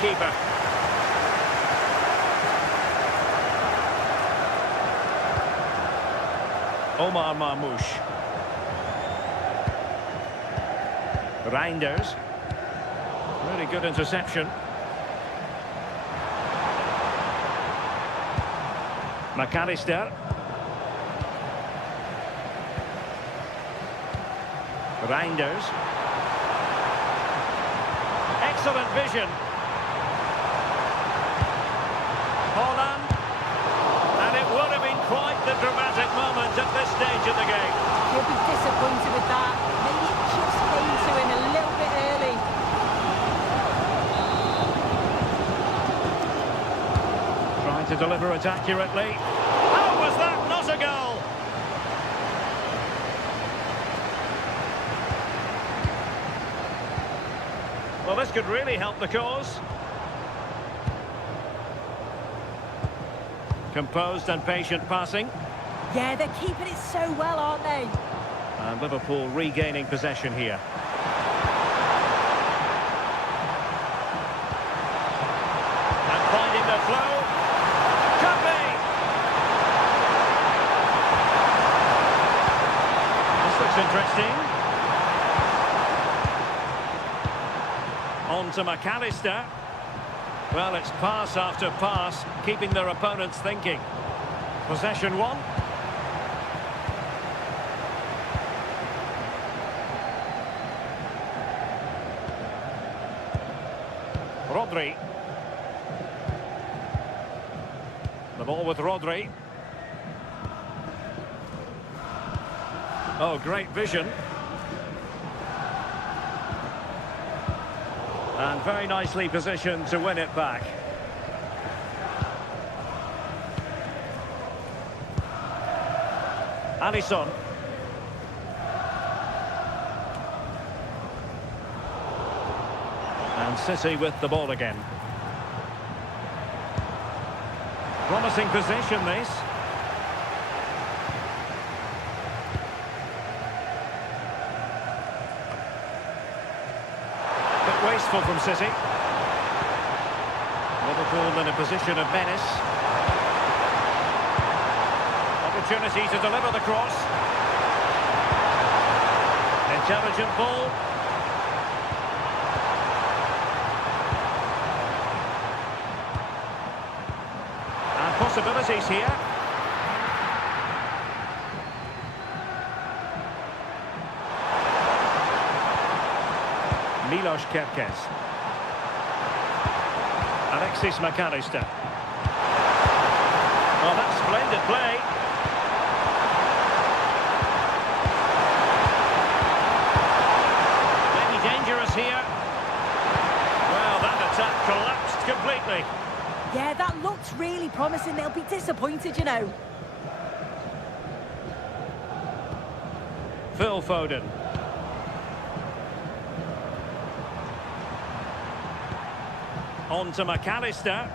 keeper. Omar Marmoush. Reinders. Really good interception. McAllister. Reinders. Excellent vision. Holland. And it would have been quite the dramatic moment at this stage of the game. He'll be disappointed with that. Maybe it just came to him a little bit early. Trying to deliver it accurately. How was that not a goal? Well, this could really help the cause. Composed and patient passing. Yeah, they're keeping it so well, aren't they? And Liverpool regaining possession here. And finding the flow. Could be! This looks interesting. On to McAllister. Well, it's pass after pass, keeping their opponents thinking. Possession one. Rodri. The ball with Rodri. Oh, great vision. And very nicely positioned to win it back. Alisson. And City with the ball again. Promising position, this. Wasteful from City. Liverpool in a position of menace. Opportunity to deliver the cross. Intelligent ball. And possibilities here. Milos Kerkez. Alexis McAllister. Well, that's splendid play. Maybe dangerous here. Well, that attack collapsed completely. Yeah, that looked really promising. They'll be disappointed, you know. Phil Foden. On to McAllister.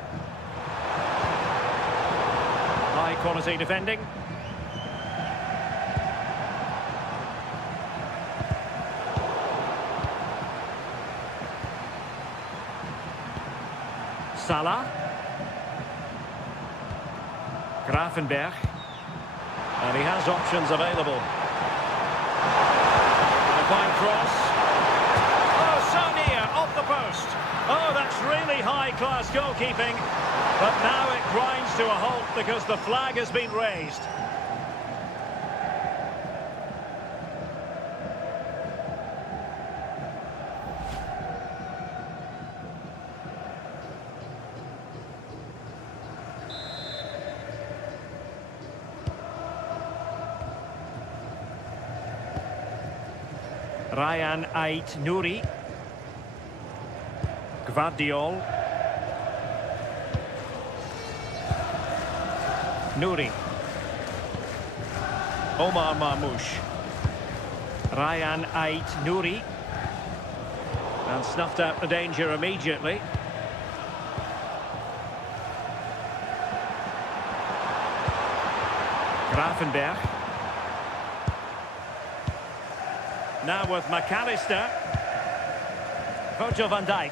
High quality defending. Salah. Grafenberg. And he has options available. A fine cross. Oh, so near, off the post. Oh, that's really high-class goalkeeping. But now it grinds to a halt because the flag has been raised. Ryan Ait-Nouri. Gvardiol. Nouri. Omar Marmoush. Ryan Ait-Nouri. And snuffed out the danger immediately. Grafenberg. Now with McAllister. Virgil van Dijk.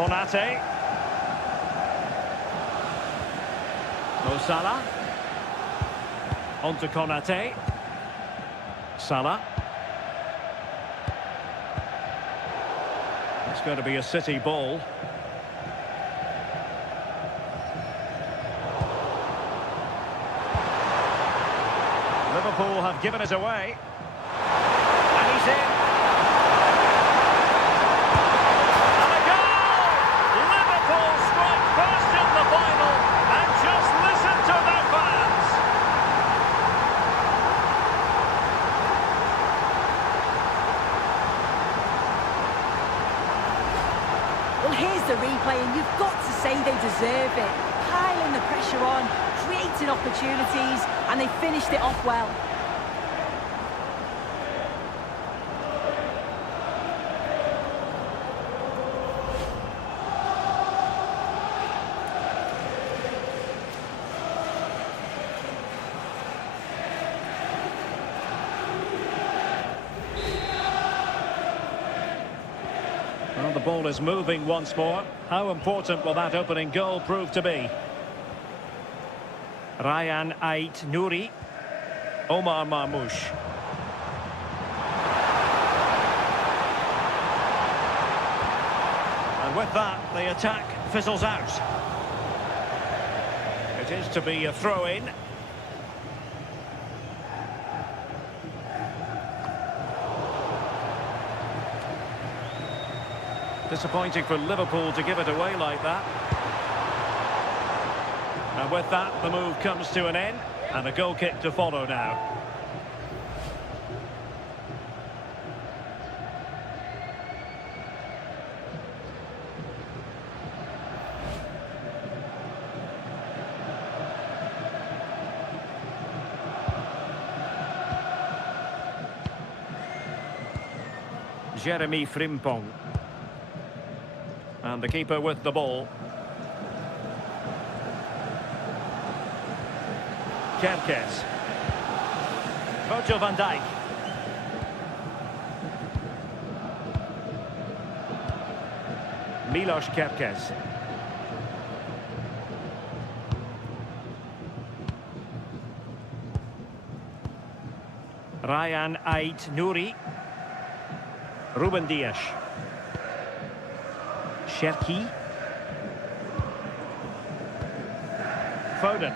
Konate. Mo Salah. On to Konate. Salah. It's going to be a City ball. Liverpool have given it away. And he's in. And a goal! Liverpool strike first in the final. And just listen to their fans. Well, here's the replay, and you've got to say they deserve it. Piling the pressure on, creating opportunities, and they finished it off well. Well, the ball is moving once more. How important will that opening goal prove to be? Ryan Ait Nouri. Omar Marmoush. And with that, the attack fizzles out. It is to be a throw-in. Disappointing for Liverpool to give it away like that. And with that, the move comes to an end, and a goal kick to follow now. Jeremy Frimpong. And the keeper with the ball. Kerkez. Virgil van Dijk. Milos Kerkez. Ryan Ait Nouri. Ruben Dias. Cherki. Foden.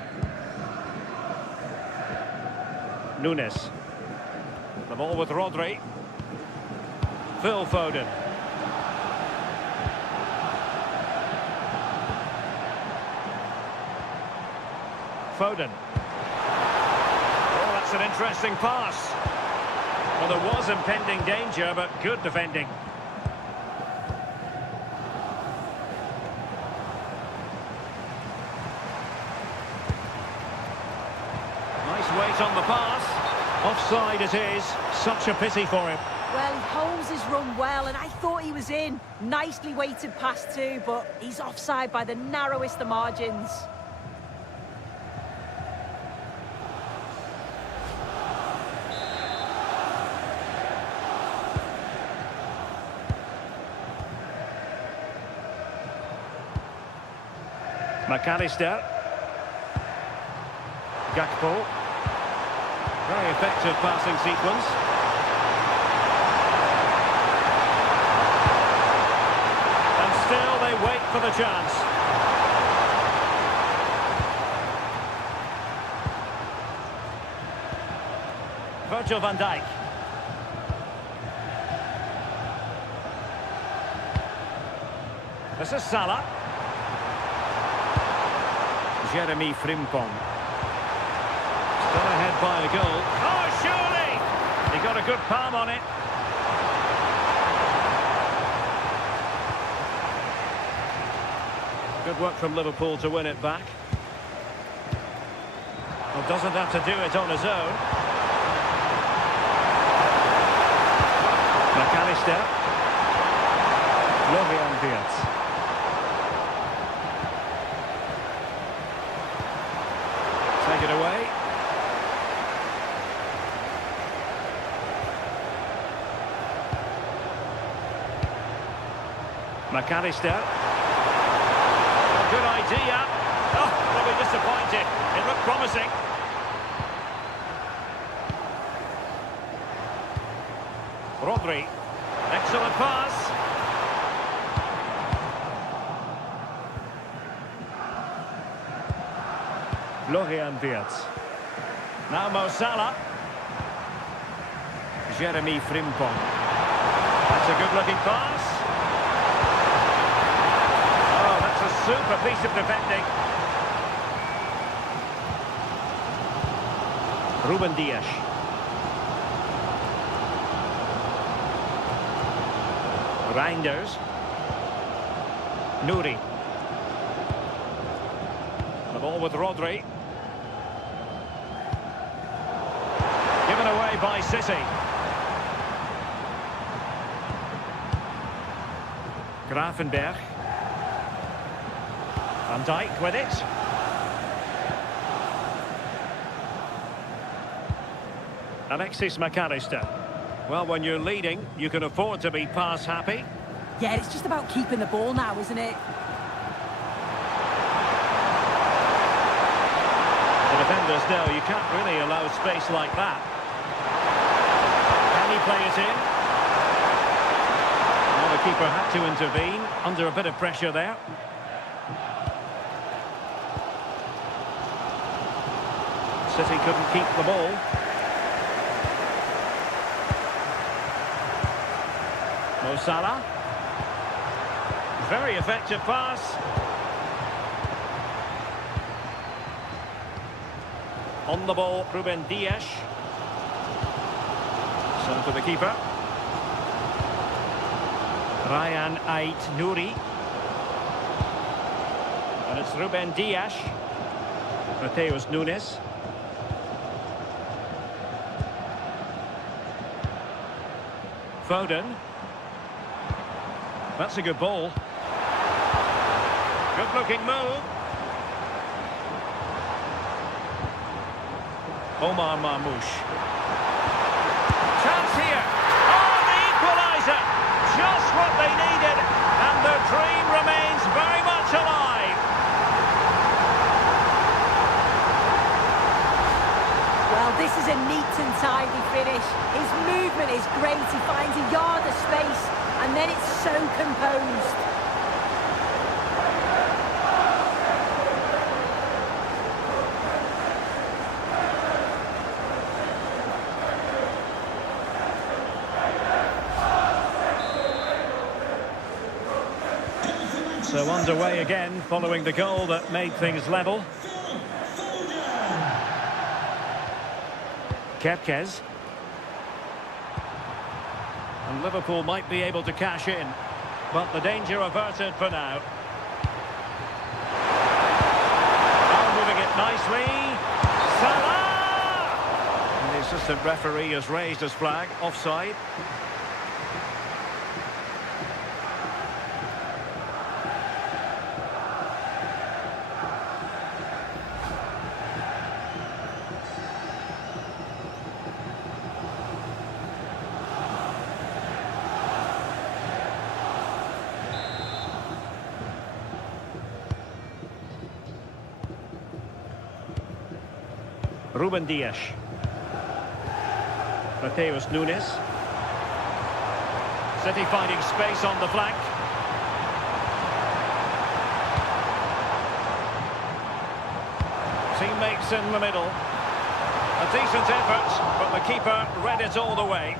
Nunes. The ball with Rodri. Phil Foden. Foden. Oh, that's an interesting pass. Well, there was impending danger, but good defending. Nice weight on the pass. Offside it is. Such a pity for him. Well, he holds his run well, and I thought he was in. Nicely weighted pass too, but he's offside by the narrowest of margins. McAllister. Gakpo. Very effective passing sequence. And still they wait for the chance. Virgil van Dijk. This is Salah. Jeremy Frimpong. Still ahead by a goal. Oh, surely! He got a good palm on it. Good work from Liverpool to win it back. Well, doesn't have to do it on his own. McAllister. Florian Wirtz. Take it away. McAllister. Good idea. Oh, they'll be disappointed. It looked promising. Rodri. Excellent pass. Florian Wirtz. Now Mo Salah. Jeremy Frimpong. That's a good-looking pass. Oh, that's a super piece of defending. Ruben Dias. Reinders. Nouri. The ball with Rodri. Given away by City. Gravenberch. Van Dijk with it. Alexis McAllister. Well, when you're leading, you can afford to be pass happy. Yeah, it's just about keeping the ball now, isn't it? The defenders know you can't really allow space like that. Can he play it in? Well, the keeper had to intervene under a bit of pressure there. City couldn't keep the ball. Mo Salah. Very effective pass. On the ball, Ruben Dias. So to the keeper. Ryan Ait-Nouri. And it's Ruben Dias. Mateus Nunes. Foden. That's a good ball. Good-looking move. Omar Marmoush. Chance here. Oh, the equalizer. Just what they needed. And their dream remains very much alive. Well, this is a neat and tidy finish. His movement is great. He finds a yard of space, and then it's so composed. So underway again, following the goal that made things level. Kerkez. And Liverpool might be able to cash in, but the danger averted for now. Now moving it nicely. Salah! And the assistant referee has raised his flag, offside. Ruben Dias. Mateus Nunes. City finding space on the flank. Teammates in the middle. A decent effort, but the keeper read it all the way.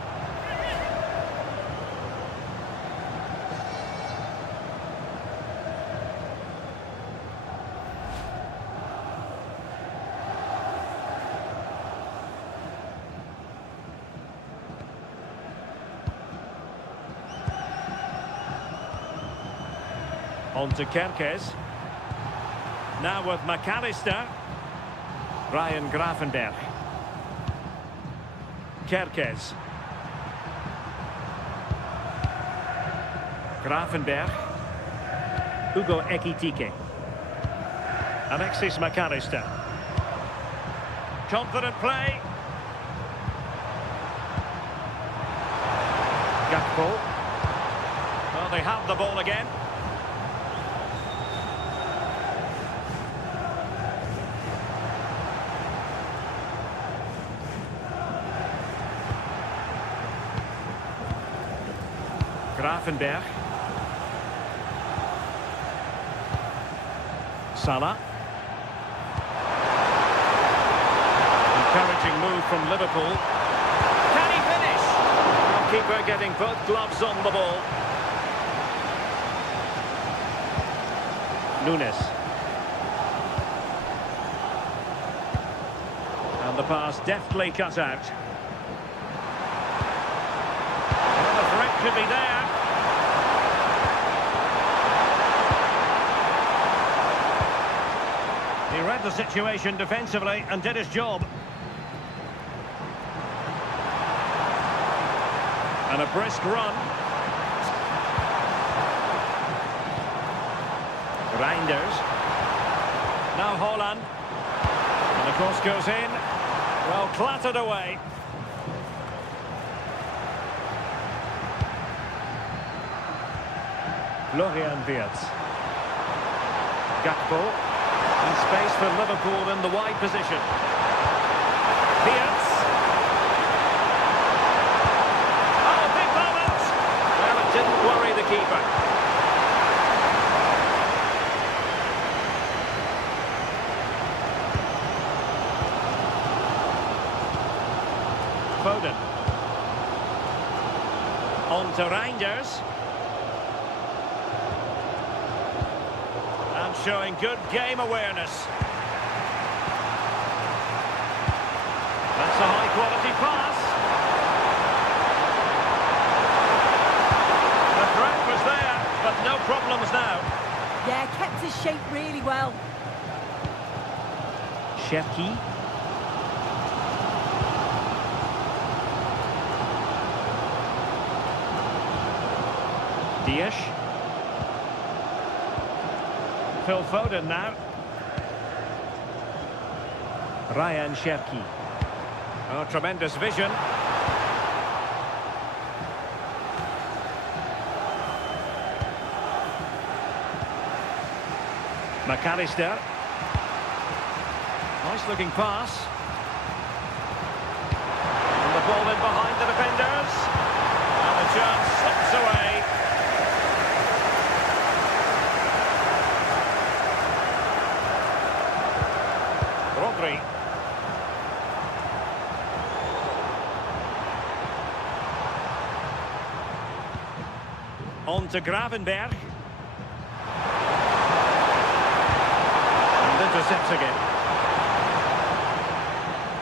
On to Kerkez. Now with McAllister. Ryan Gravenberch. Kerkez. Gravenberch. Hugo Ekitike. Alexis McAllister. Confident play. Gakpo. Well, they have the ball again. Grafenberg. Salah. Encouraging move from Liverpool. Can he finish? Keeper getting both gloves on the ball. Nunes. And the pass deftly cut out. Well, the threat could be there. He read the situation defensively and did his job. And a brisk run. Reinders. Now Haaland. And the cross goes in. Well, clattered away. Florian Wirtz. Gakpo. And space for Liverpool in the wide position. Wirtz. Oh, big moment! Well, it didn't worry the keeper. Foden. On to Reinders. And showing good game awareness. That's a high-quality pass. The threat was there, but no problems now. Yeah, kept his shape really well. Cherki. Dias. Phil Foden now. Ryan Cherki. Oh, tremendous vision. McAllister. Nice looking pass. And the ball in behind the defenders. And the chance slips away. Rodri. On to Gravenberg. And intercepts again.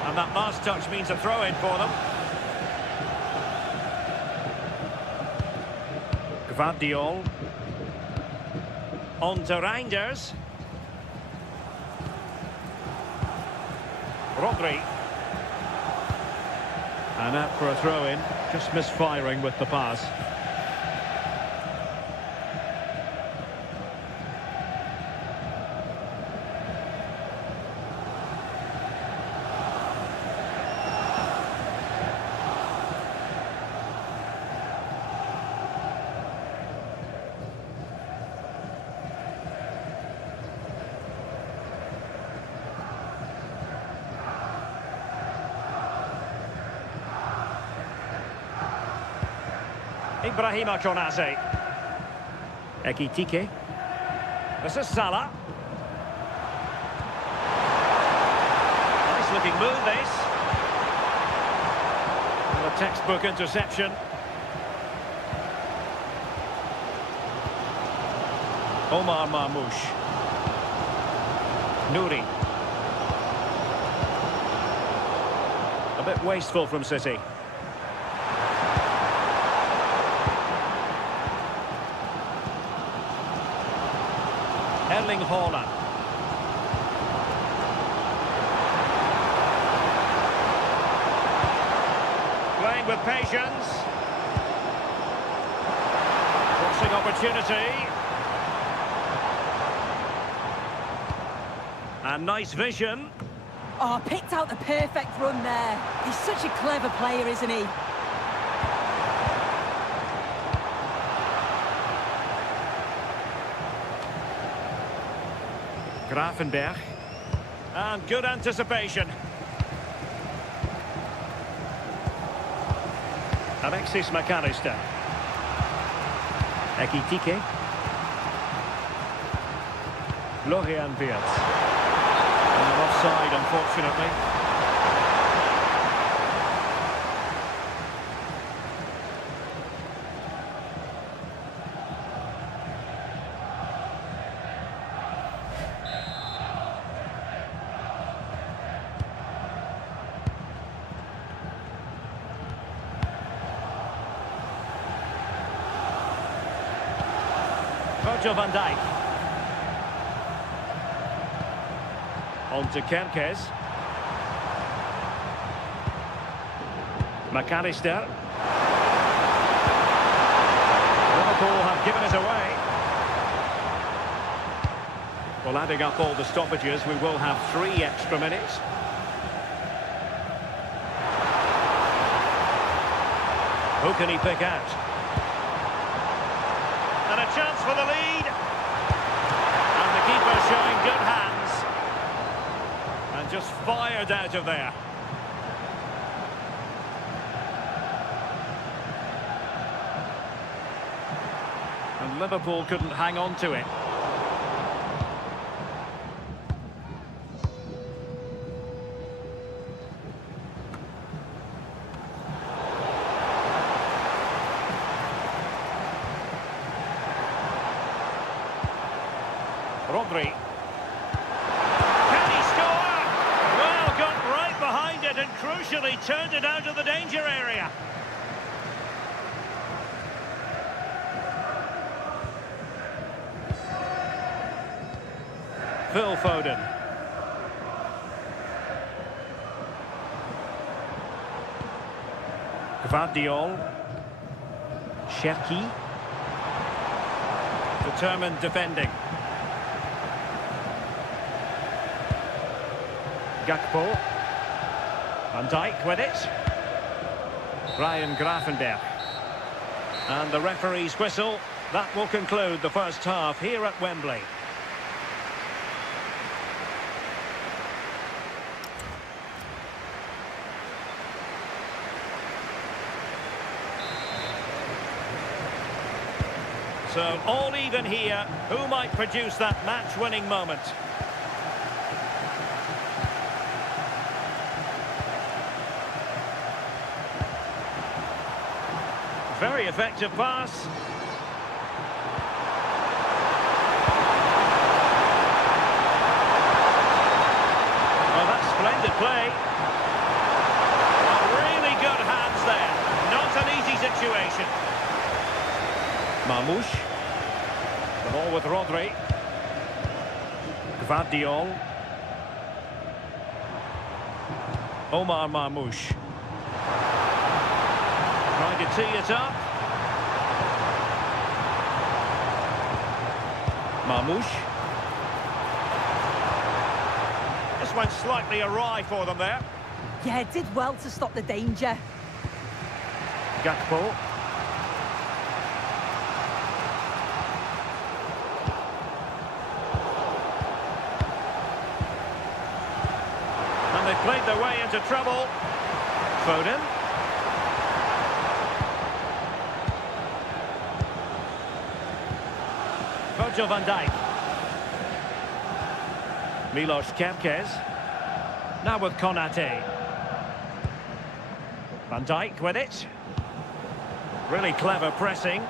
And that last touch means a throw-in for them. Gvardiol. On to Reinders. Rodri. And out for a throw-in, just misfiring with the pass. Ibrahima Konate. Ekitike. This is Salah. Nice looking move, this. And a textbook interception. Omar Marmoush. Nouri. A bit wasteful from City. Erling Haaland. Playing with patience. Crossing opportunity. And nice vision. Oh, picked out the perfect run there. He's such a clever player, isn't he? Grafenberg. And good anticipation. Alexis McAllister. Ekitike. Florian Wirtz. And offside, unfortunately. Virgil van Dijk. On to Kerkez. McAllister. Liverpool have given it away. Well, adding up all the stoppages, we will have 3 extra minutes. Who can he pick out? And a chance for the lead. And the keeper showing good hands. And just fired out of there. And Liverpool couldn't hang on to it. Rodri. Can he score? Well, got right behind it and crucially turned it out of the danger area. Phil Foden. Gvardiol. Cherki. Determined defending. Gakpo. Van Dijk with it. Brian Grafenberg. And the referee's whistle. That will conclude the first half here at Wembley. So all even here. Who might produce that match-winning moment? Very effective pass. Well, that's splendid play. Really good hands there. Not an easy situation. Marmoush. The ball with Rodri. Gvardiol. Omar Marmoush. Trying to tee it up. Marmoush. This went slightly awry for them there. Yeah, it did well to stop the danger. Gakpo. And they played their way into trouble. Foden. Virgil van Dijk. Milos Kerkez. Now with Konate. Van Dijk with it. Really clever pressing.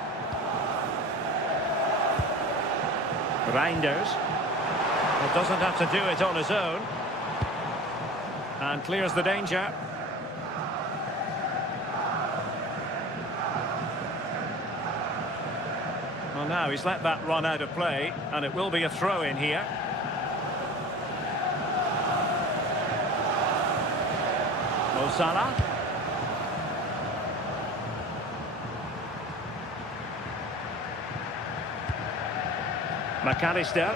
Reinders. Well, doesn't have to do it on his own. And clears the danger. Well, now he's let that run out of play, and it will be a throw-in here. Mo Salah. McAllister.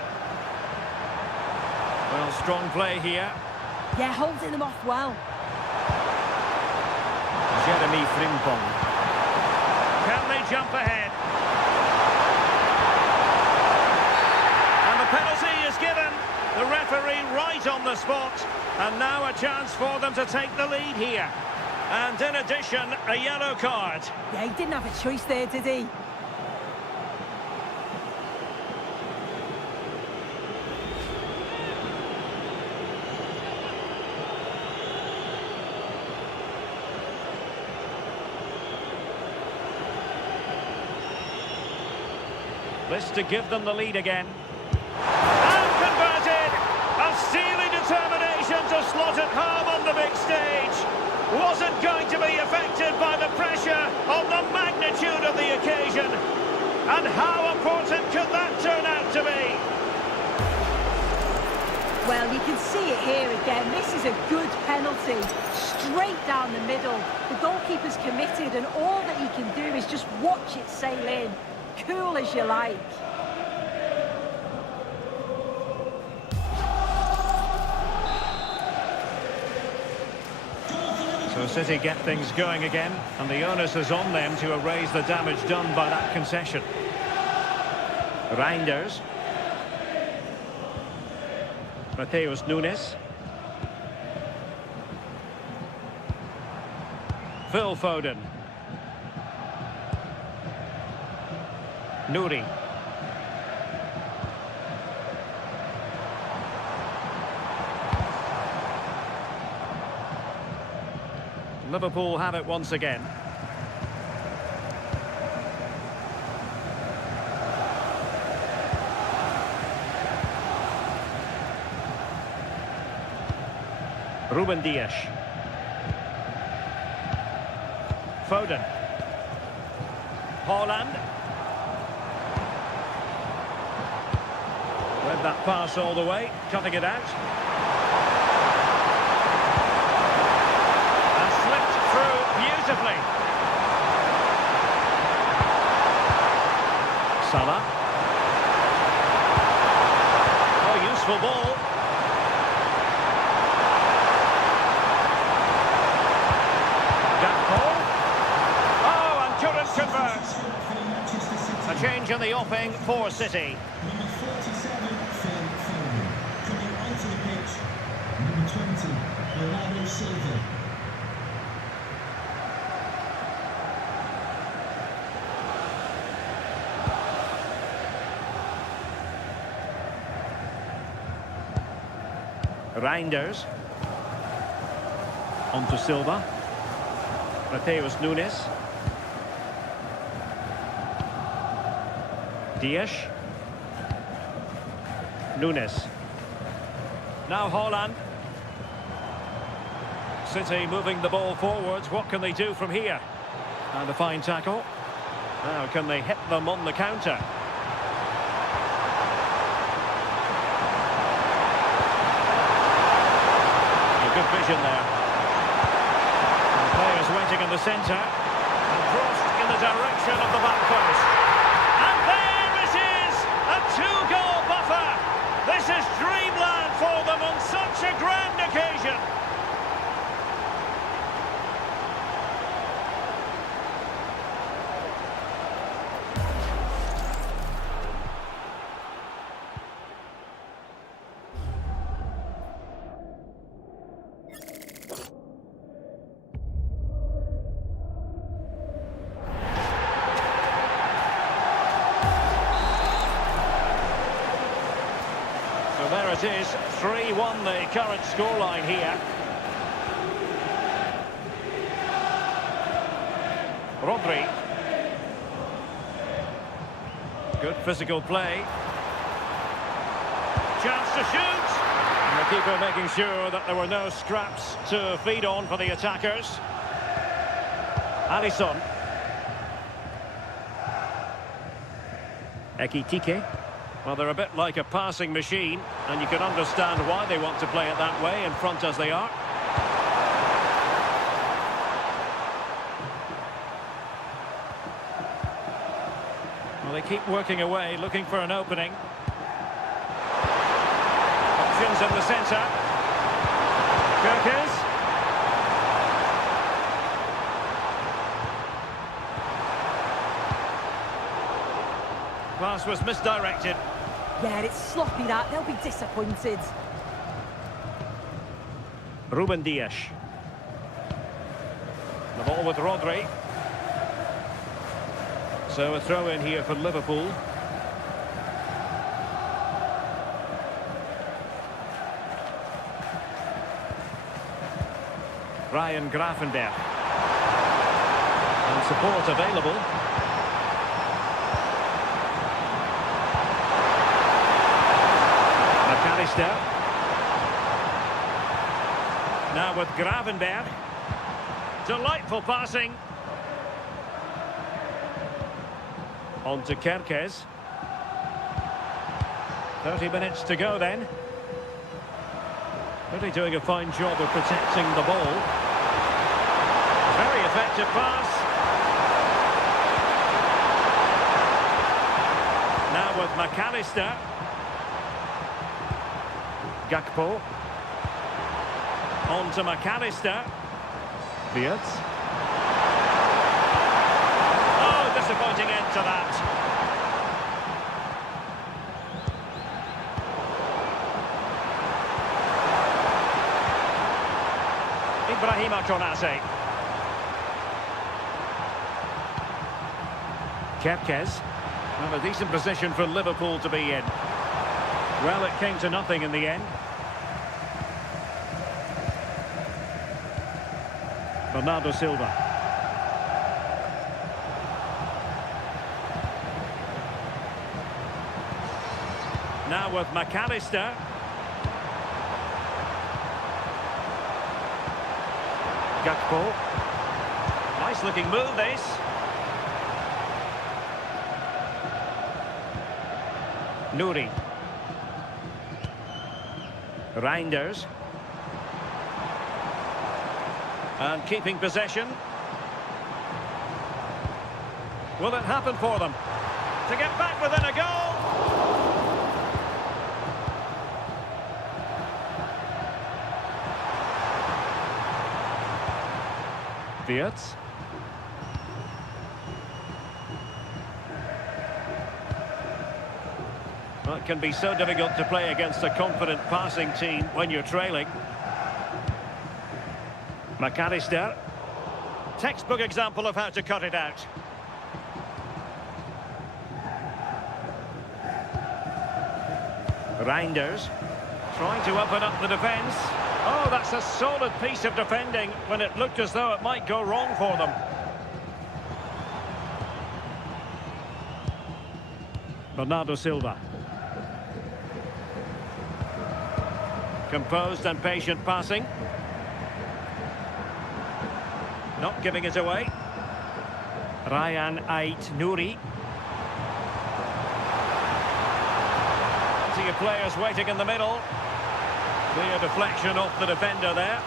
Well, strong play here. Yeah, holding them off well. Jeremy Frimpong. Can they jump ahead? And the penalty is given. The referee right on the spot. And now a chance for them to take the lead here. And in addition, a yellow card. Yeah, he didn't have a choice there, did he? This to give them the lead again. And converted! A steely determination to slot it home on the big stage. Wasn't going to be affected by the pressure of the magnitude of the occasion. And how important could that turn out to be? Well, you can see it here again. This is a good penalty. Straight down the middle. The goalkeeper's committed and all that he can do is just watch it sail in. Cool as you like. So City get things going again, and the onus is on them to erase the damage done by that concession. Reinders. Mateus Nunes. Phil Foden. Nouri. Liverpool have it once again. Ruben Dias. Foden. Haaland. Read that pass all the way, cutting it out. And slipped through beautifully. Salah. Oh, useful ball. A change in the offing for City. Number 47, Phil Foden. Coming onto the pitch, number 20, Bernardo Silva. Reinders. On to Silva. Mateus Nunes. Dias. Nunes. Now Haaland. City moving the ball forwards. What can they do from here? And a fine tackle. Now can they hit them on the counter? Good vision there. The players waiting in the centre. And crossed in the direction of the back post. And there it is! A two-goal buffer! This is dreamland for them on such a grand occasion! There it is, 3-1 the current scoreline here. Rodri. Good physical play. Chance to shoot. And the keeper making sure that there were no scraps to feed on for the attackers. Alisson. Ekitike. Well, they're a bit like a passing machine, and you can understand why they want to play it that way, in front as they are. Well, they keep working away, looking for an opening. Options in the centre. Kirkers. Pass was misdirected. Yeah, it's sloppy that. They'll be disappointed. Ruben Dias. The ball with Rodri. So a throw in here for Liverpool. Ryan Gravenberch. And support available. McAllister. Now with Gravenberg. Delightful passing. On to Kerkez. 30 minutes to go then. Really doing a fine job of protecting the ball. Very effective pass. Now with McAllister. Gakpo. On to McAllister. Wirtz. Oh, disappointing end to that. Ibrahima Konate. Kerkez. Well, a decent position for Liverpool to be in. Well, it came to nothing in the end. Bernardo Silva. Now with McAllister. Gakpo. Nice looking move this. Nuri. Reinders. And keeping possession. Will it happen for them? To get back within a goal! Wirtz. Well, it can be so difficult to play against a confident passing team when you're trailing. McAllister. Textbook example of how to cut it out. Reinders. Trying to open up the defence. Oh, that's a solid piece of defending when it looked as though it might go wrong for them. Bernardo Silva. Composed and patient passing. Not giving it away. Ryan Ait Nouri. Plenty of players waiting in the middle. Clear deflection off the defender there.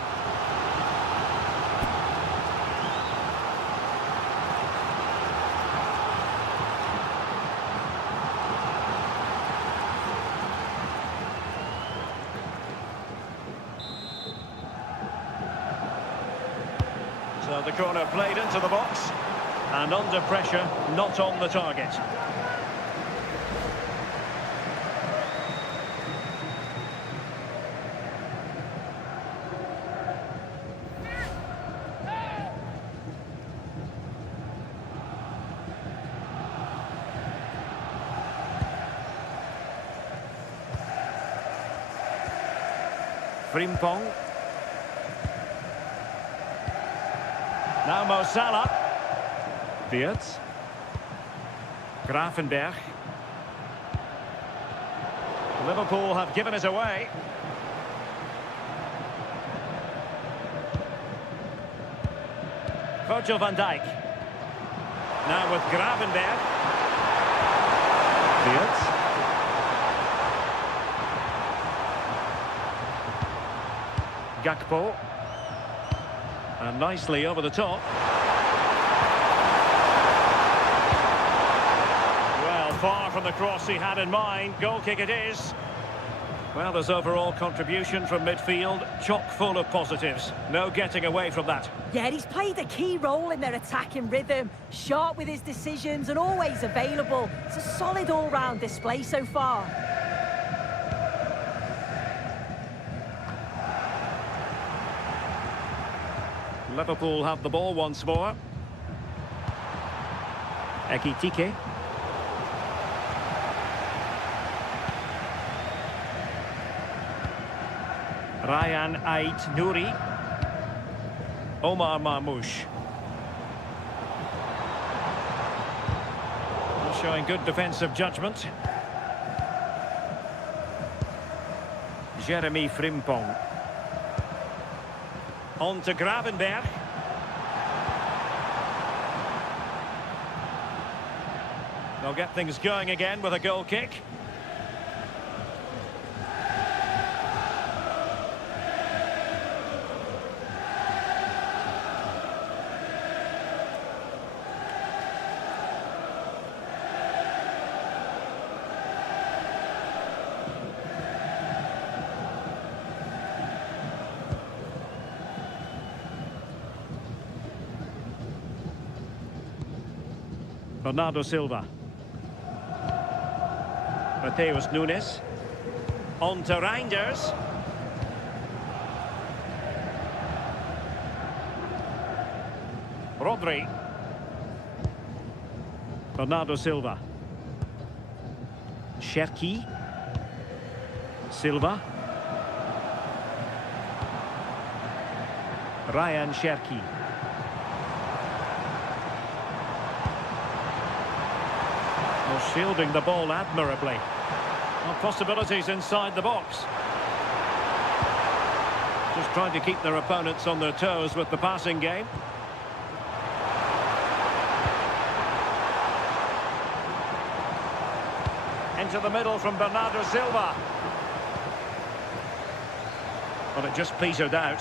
So the corner played into the box. And under pressure, not on the target. Frimpong. Now Mo Salah. Wirtz. Gravenberg. Liverpool have given it away. Virgil van Dijk. Now with Gravenberg. Wirtz. Gakpo. And nicely over the top. Well, far from the cross he had in mind. Goal kick it is. Well, there's overall contribution from midfield, chock full of positives. No getting away from that. Yeah, he's played a key role in their attacking rhythm. Sharp with his decisions and always available. It's a solid all-round display so far. Liverpool have the ball once more. Ekitike. Ryan Ait Nouri. Omar Marmoush. Showing good defensive judgment. Jeremy Frimpong. On to Gravenberg. They'll get things going again with a goal kick. Bernardo Silva. Mateus Nunes. On to Reinders. Rodri. Bernardo Silva. Cherki. Silva. Ryan Cherki. Shielding the ball admirably. Well, possibilities inside the box. Just trying to keep their opponents on their toes with the passing game. Into the middle from Bernardo Silva. But it just petered out.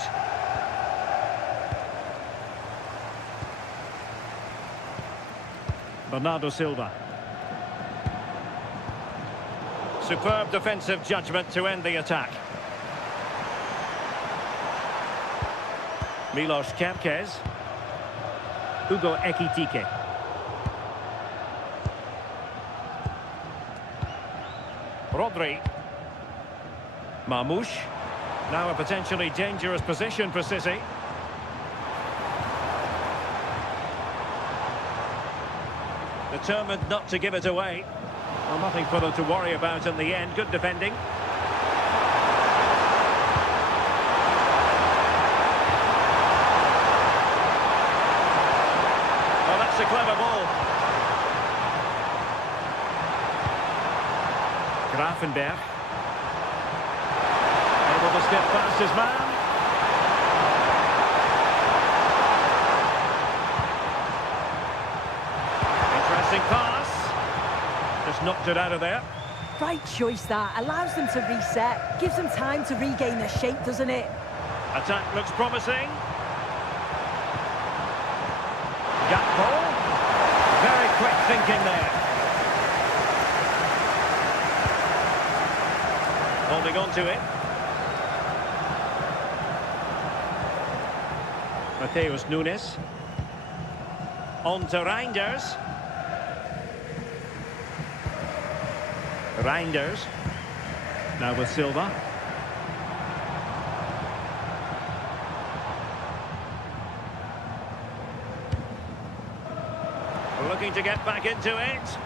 Bernardo Silva. Superb defensive judgment to end the attack. Milos Kerkez. Hugo Ekitike. Rodri. Marmoush. Now a potentially dangerous position for City. Determined not to give it away. Well, nothing for them to worry about in the end. Good defending. Oh, that's a clever ball. Gravenberg. Able to step past his man. Interesting pass. Just knocked it out of there. Right choice that. Allows them to reset. Gives them time to regain their shape, doesn't it? Attack looks promising. Gakpo. Very quick thinking there. Holding on to it. Mateus Nunes. On to Reinders. Reinders. Now with Silva. Looking to get back into it.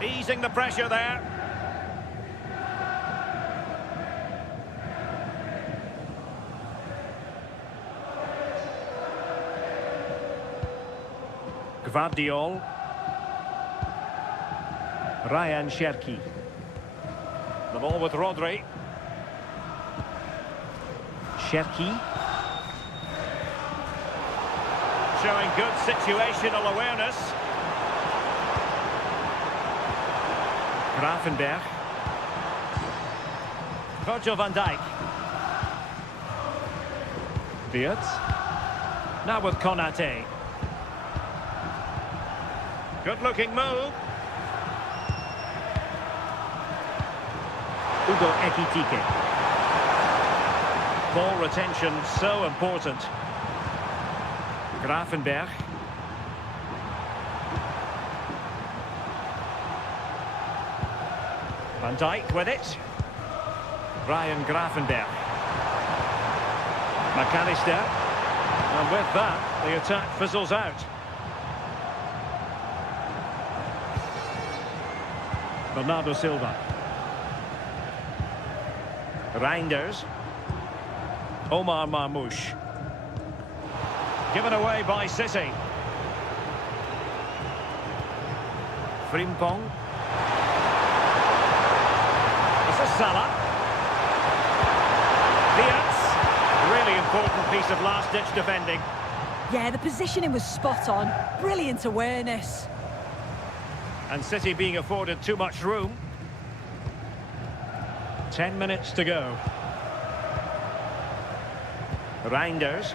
Easing the pressure there. Gvardiol. Ryan Cherki. The ball with Rodri. Cherki. Showing good situational awareness. Gravenberg. Virgil van Dijk. Diaz. Now with Konate. Good looking move. Hugo Ekitike. Ball retention so important. Gravenberg. Van Dijk with it. Ryan Gravenberg. McAllister. And with that, the attack fizzles out. Bernardo Silva. Reinders. Omar Marmoush. Given away by City. Frimpong. This is Salah. piece of last-ditch defending. Yeah, the positioning was spot on. Brilliant awareness. And City being afforded too much room. 10 minutes to go. Reinders.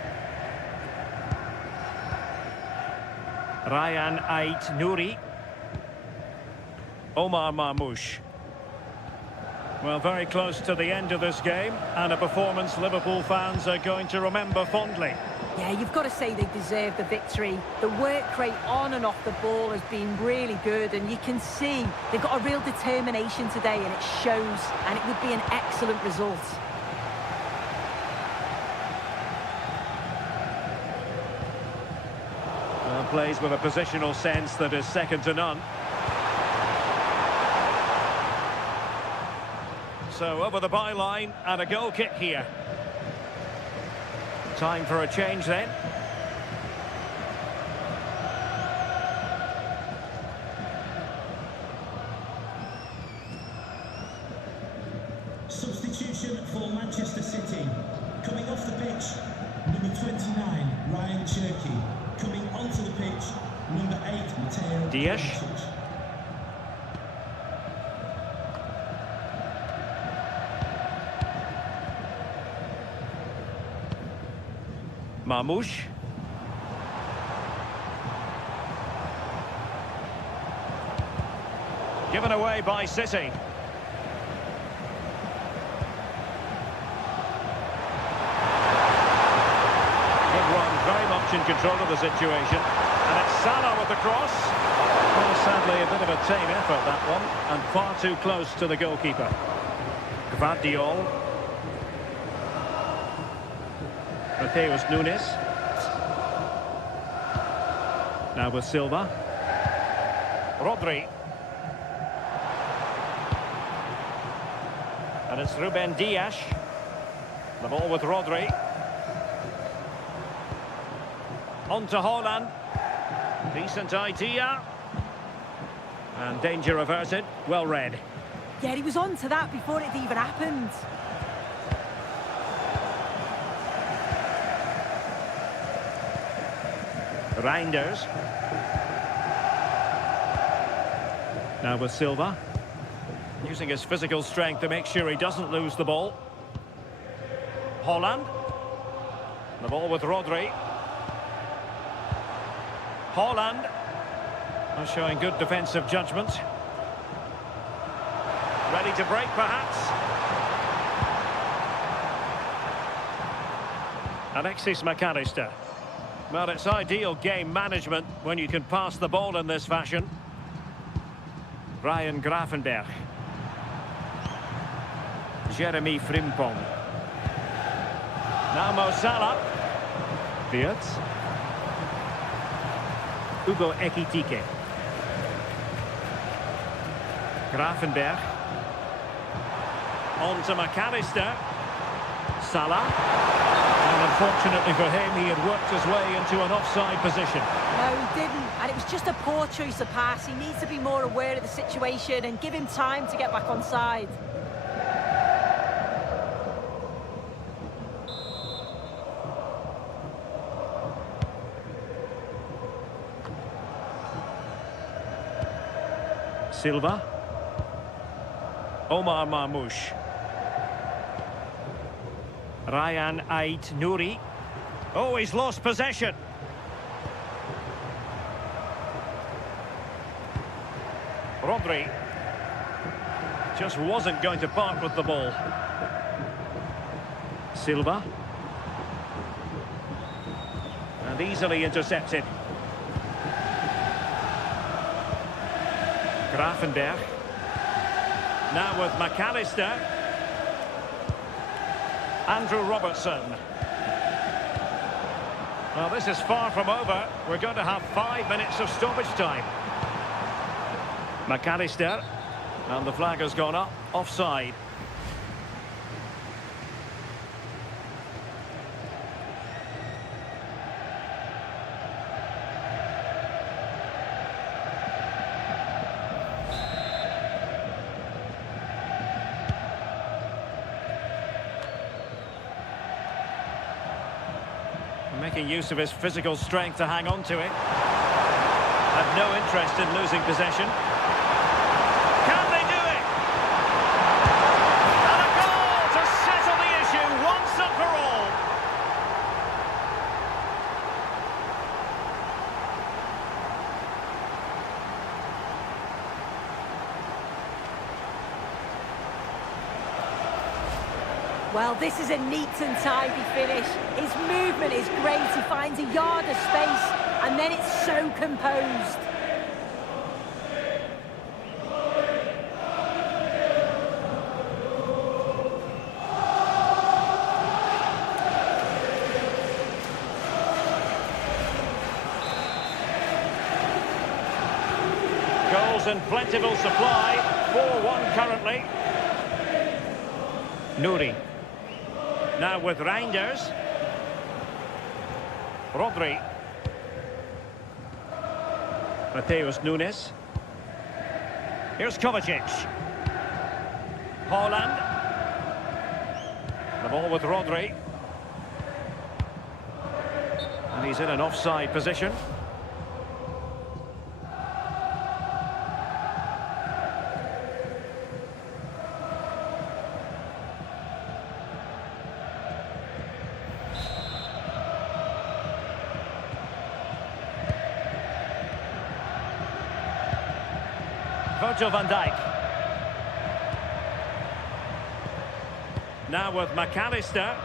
Ryan Ait Nouri. Omar Marmoush. Well, very close to the end of this game, and a performance Liverpool fans are going to remember fondly. Yeah, you've got to say they deserve the victory. The work rate on and off the ball has been really good, and you can see they've got a real determination today, and it shows, and it would be an excellent result. Well, plays with a positional sense that is second to none. So over the byline and a goal kick here. Time for a change then. Substitution for Manchester City. Coming off the pitch, number 29, Ryan Cherky. Coming onto the pitch, number 8, Mateo Dias. Kovacic. Marmoush. Given away by City. Good one, very much in control of the situation. And it's Salah with the cross. Well, sadly, a bit of a tame effort, that one. And far too close to the goalkeeper. Gvardiol. Mateus Nunes. Now with Silva. Rodri. And it's Ruben Dias. The ball with Rodri. On to Haaland. Decent idea. And danger averted. Well read. Yeah, he was on to that before it even happened. Reinders. Now with Silva. Using his physical strength to make sure he doesn't lose the ball. Haaland. The ball with Rodri. Haaland. Showing good defensive judgment. Ready to break, perhaps. Alexis McAllister. Well, it's ideal game management when you can pass the ball in this fashion. Ryan Gravenberch. Jeremy Frimpong. Now Mo Salah. Wirtz. Hugo Ekitike. Gravenberch. On to McAllister. Salah. And unfortunately for him, he had worked his way into an offside position. No, he didn't. And it was just a poor choice of pass. He needs to be more aware of the situation and give him time to get back on side. Silva. Omar Marmoush. Ryan Ait Nouri. Oh, he's lost possession. Rodri. Just wasn't going to part with the ball. Silva. And easily intercepted. Gravenberch. Now with McAllister. Andrew Robertson. Well, this is far from over. We're going to have 5 minutes of stoppage time. McAllister. And the flag has gone up. Offside. Making use of his physical strength to hang on to it. Have no interest in losing possession. Can they do it? And a goal to settle the issue once and for all. Well, this is a neat and tidy finish. His movement is great. He finds a yard of space, and then it's so composed. Goals in plentiful supply. 4-1 currently. Nouri. Now with Reinders. Rodri. Mateus Nunes. Here's Kovacic. Haaland. The ball with Rodri. And he's in an offside position. Virgil van Dijk. Now with McAllister.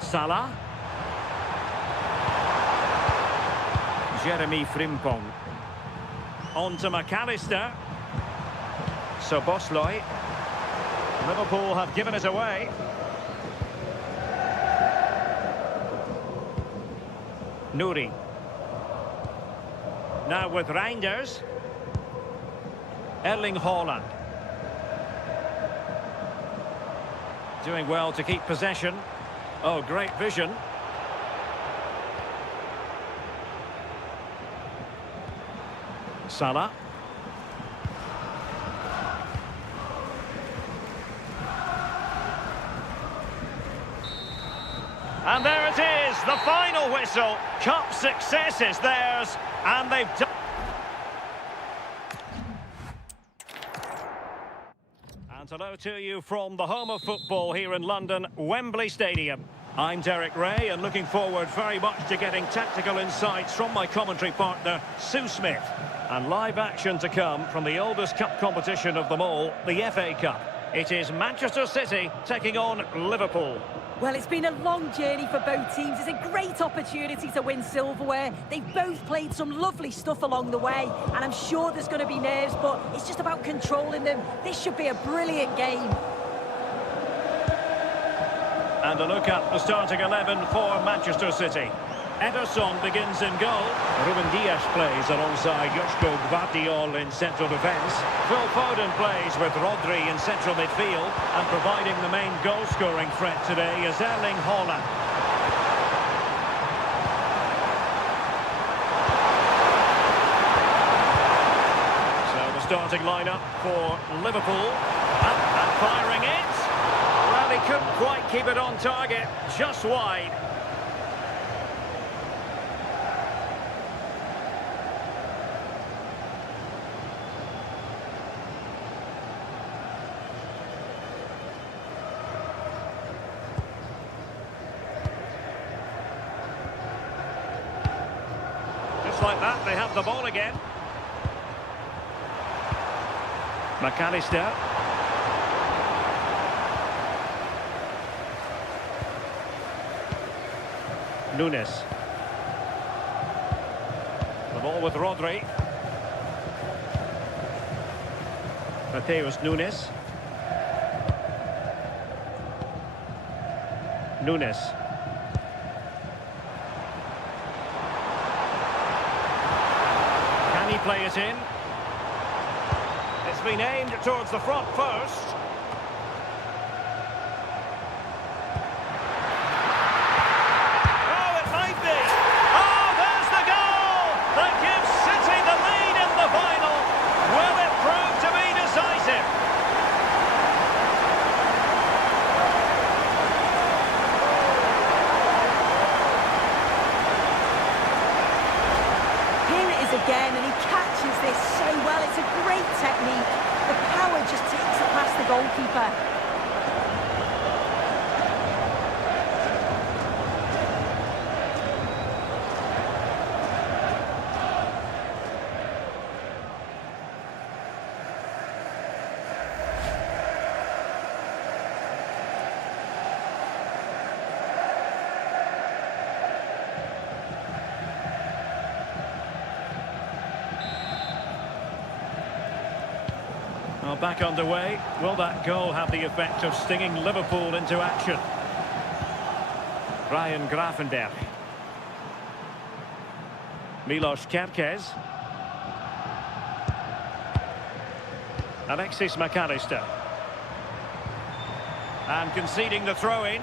Salah. Jeremy Frimpong. On to McAllister. Szoboszlai. Liverpool have given it away. Nouri. Now with Reinders. Erling Haaland. Doing well to keep possession. Oh, great vision. Salah. And there it is, the final whistle. Cup success is theirs, and they've done. And hello to you from the home of football here in London, Wembley Stadium. I'm Derek Ray, and looking forward very much to getting tactical insights from my commentary partner, Sue Smith. And live action to come from the oldest cup competition of them all, the FA Cup. It is Manchester City taking on Liverpool. Well, it's been a long journey for both teams. It's a great opportunity to win silverware. They've both played some lovely stuff along the way, and I'm sure there's going to be nerves, but it's just about controlling them. This should be a brilliant game. And a look at the starting 11 for Manchester City. Ederson begins in goal. Ruben Dias plays alongside Joško Gvardiol in central defence. Phil Foden plays with Rodri in central midfield. And providing the main goal-scoring threat today is Erling Haaland. So the starting lineup for Liverpool. And firing it. Well, he couldn't quite keep it on target. Just wide. Like that, they have the ball again. McAllister. Nunes. The ball with Rodri. Mateus Nunes. Nunes. Play it in. It's been aimed towards the front first. Oh, it might be. Oh, there's the goal that gives City the lead in the final. Will it prove to be decisive? goalkeeper. Well, back underway. Will that goal have the effect of stinging Liverpool into action? Ryan Gravenberch. Milos Kerkez. Alexis McAllister. And conceding the throw-in.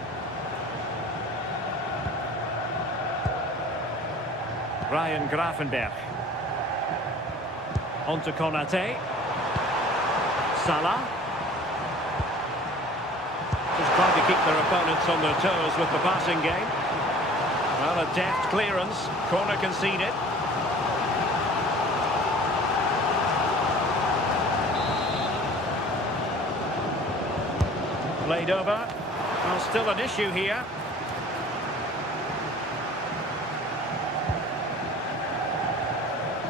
Ryan Gravenberch. On to Konate. Salah. Just trying to keep their opponents on their toes with the passing game. Well, a deft clearance. Corner conceded. Played over. Well, still an issue here.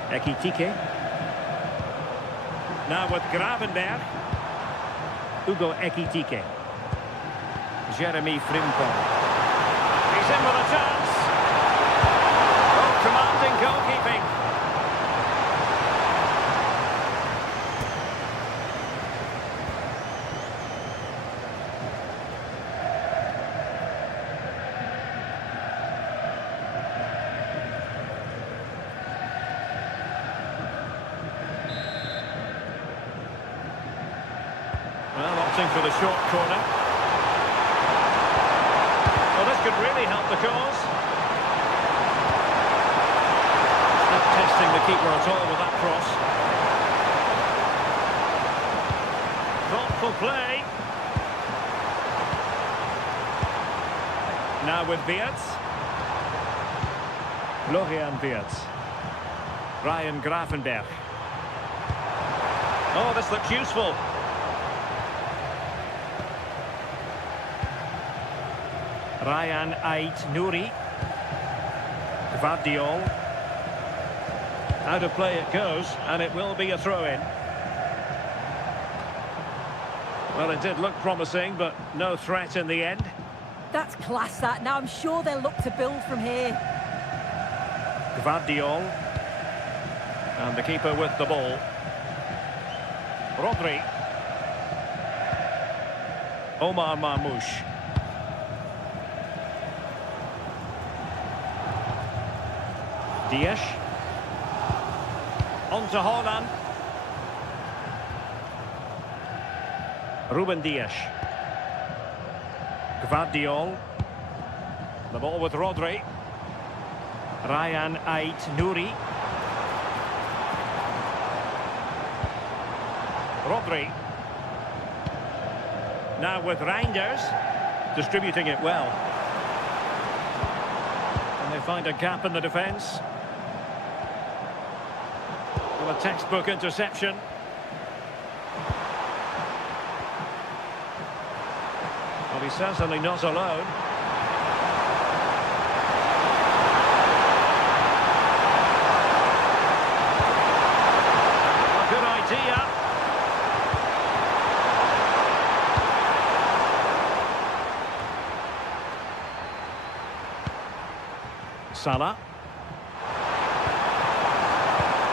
Ekitike. Now with Gravenberch. Hugo Ekitike. Jeremy Frimpong. He's in with a chance. Oh, commanding goalkeeping. Well, opting for the short corner. Well, this could really help the cause. Not testing the keeper at all with that cross. Thoughtful play. Now with Wirtz. Florian Wirtz. Ryan Gravenberch. Oh, this looks useful. Ryan Ait Nouri. Gvardiol. Out of play it goes, and it will be a throw-in. Well, it did look promising, but no threat in the end. That's class, that. Now I'm sure they'll look to build from here. Gvardiol. And the keeper with the ball. Rodri. Omar Marmoush. Dias. On to Haaland. Ruben Dias. Gvardiol. The ball with Rodri. Ryan Ait Nouri. Rodri. Now with Reinders. Distributing it well. And they find a gap in the defence. Well, a textbook interception. Well, he's certainly not alone. A good idea. Salah.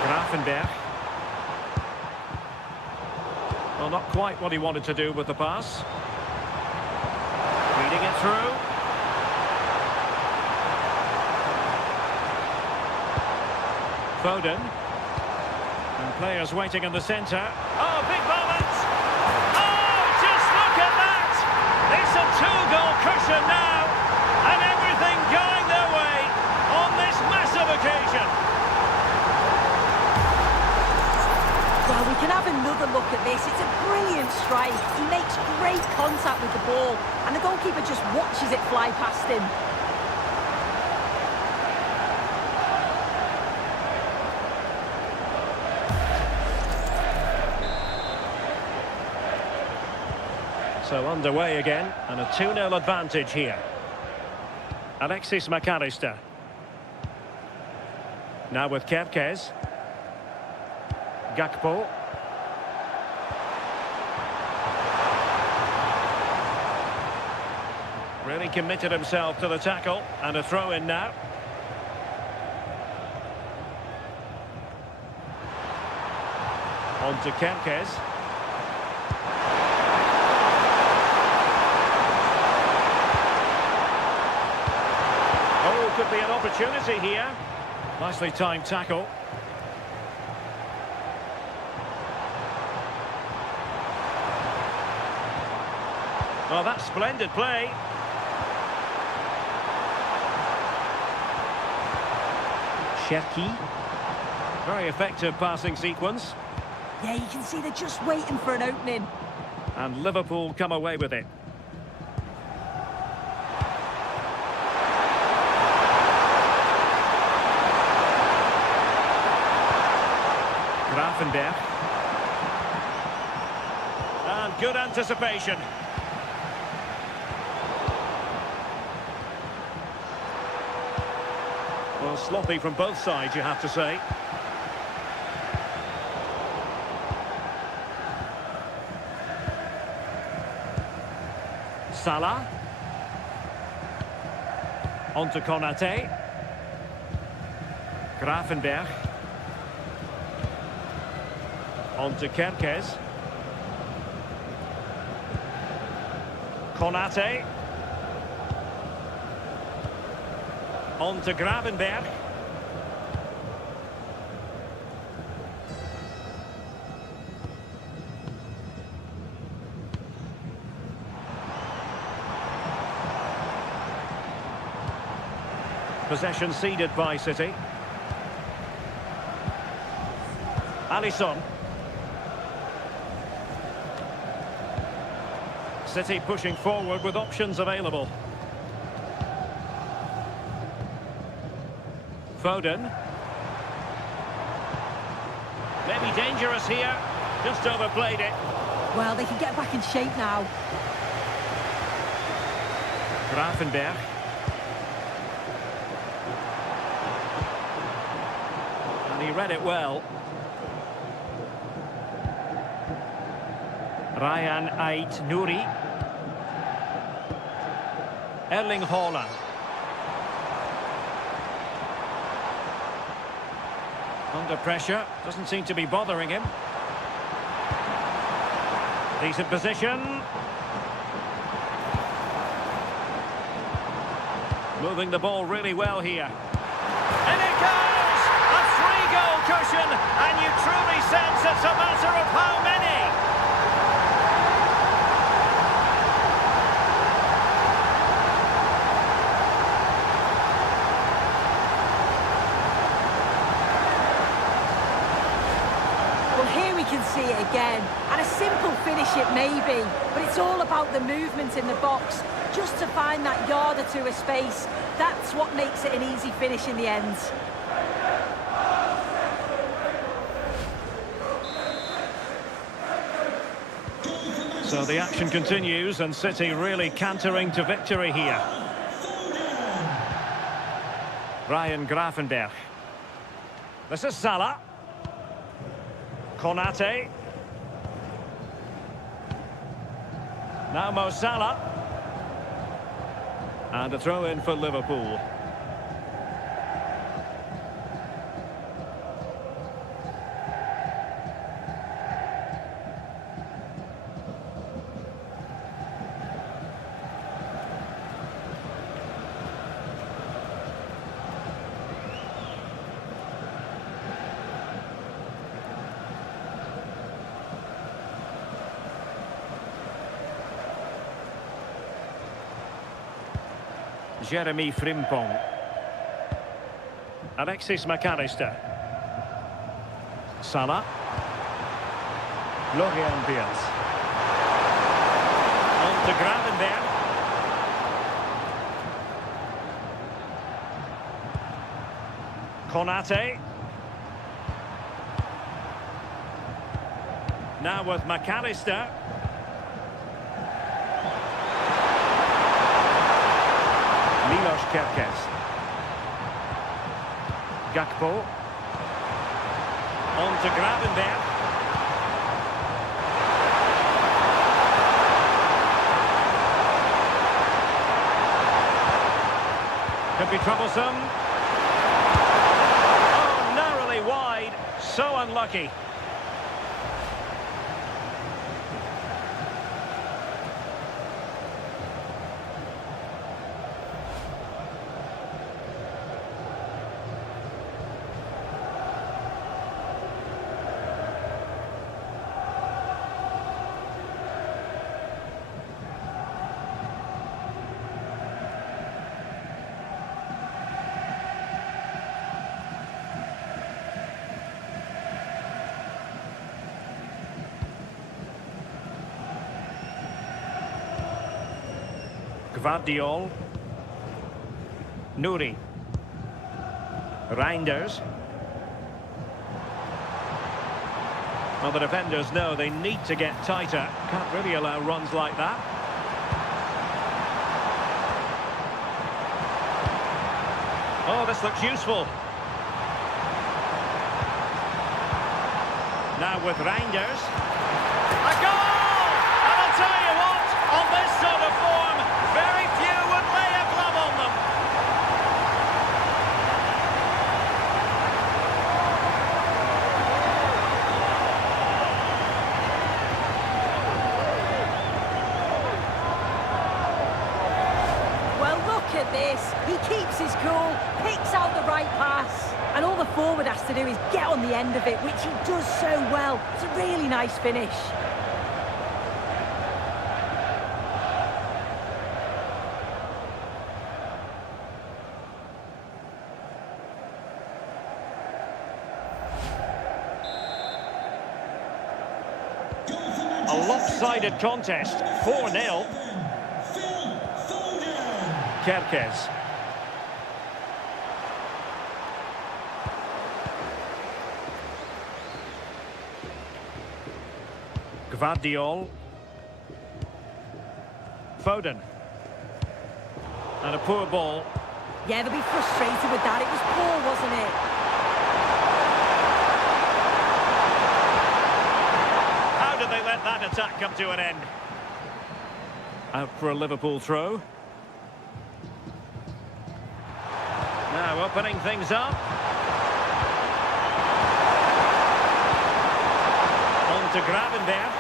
Gravenberch. Well, not quite what he wanted to do with the pass. Reading it through. Foden. And players waiting in the centre. Oh, big moment! Oh, just look at that! It's a two-goal cushion now, and everything going their way on this massive occasion. Well, we can have another look at this. It's a brilliant strike. He makes great contact with the ball, and the goalkeeper just watches it fly past him. So underway again, and a 2-0 advantage here. Alexis McAllister. Now with Kerkez. Gakpo. Really committed himself to the tackle, and a throw in now. On to Kerkez. Oh, could be an opportunity here. Nicely timed tackle. Oh, that's splendid play. Cherki. Very effective passing sequence. Yeah, you can see they're just waiting for an opening. And Liverpool come away with it. Grafenberg. And good anticipation. Well, sloppy from both sides, you have to say. Salah. On to Konate. Grafenberg. On to Kerkez. Konate. On to Gravenberg. Possession ceded by City. Alisson. City pushing forward with options available. Foden. Maybe dangerous here. Just overplayed it. Well, they can get back in shape now. Grafenberg. And he read it well. Ryan Ait-Nouri. Erling Haaland. Under pressure, doesn't seem to be bothering him. Decent position. Moving the ball really well here. And it goes! A 3-goal cushion, and you truly sense it's a matter of how many. Can see it again, and a simple finish it may be, but it's all about the movement in the box, just to find that yard or two of space. That's what makes it an easy finish in the end. So the action continues, and City really cantering to victory here. Ryan Grafenberg. This is Salah. Konate. Now Mo Salah. And a throw in for Liverpool. Jeremy Frimpong. Alexis McAllister. Salah. Florian Wirtz. On to Gravenberg. Konate. Now with McAllister. Milos Kerkez. Gakpo. On to Gravenberg. Could be troublesome. Oh, narrowly wide. So unlucky. Gvardiol. Nuri. Reinders. Well, the defenders know they need to get tighter. Can't really allow runs like that. Oh, this looks useful. Now with Reinders. A goal! And I'll tell you what, on this sort of form, very few would lay a glove on them. Well, look at this. He keeps his cool, picks out the right pass. And all the forward has to do is get on the end of it, which he does so well. It's a really nice finish. A lopsided contest, 4-0. Kerkez. Gvardiol. Foden. And a poor ball. Yeah, they'll be frustrated with that. It was poor, wasn't it? How did they let that attack come to an end? Out for a Liverpool throw. Now opening things up. On to Gravenberg.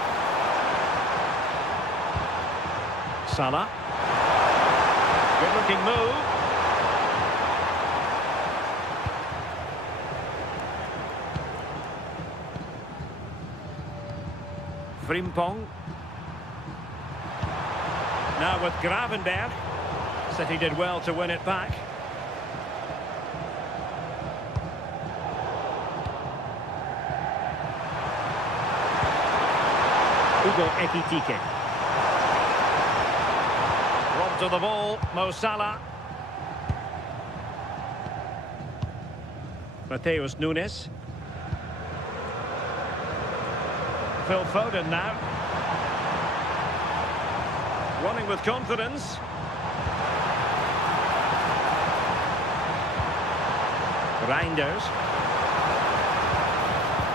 Salah. Good looking move. Frimpong. Now with Gravenberg. City did well to win it back. Hugo Ekitike. Robbed to the ball, Mo Salah. Mateus Nunes. Phil Foden now. Running with confidence. Reinders.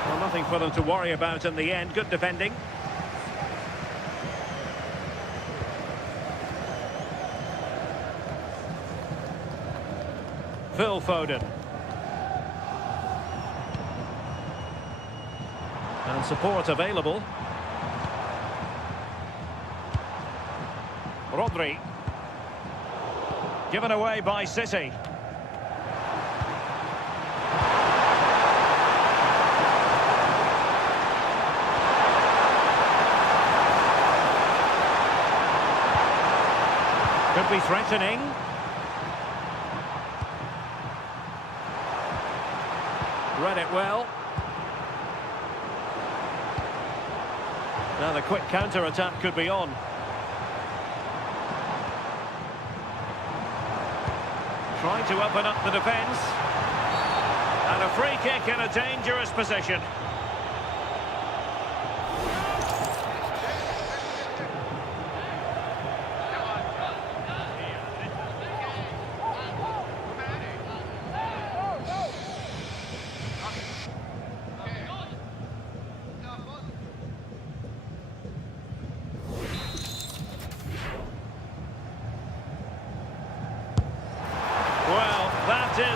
Well, nothing for them to worry about in the end. Good defending. Phil Foden. And support available. Rodri. Given away by City. Could be threatening. Read it well. Now the quick counter-attack could be on. Trying to open up the defence. And a free kick in a dangerous position.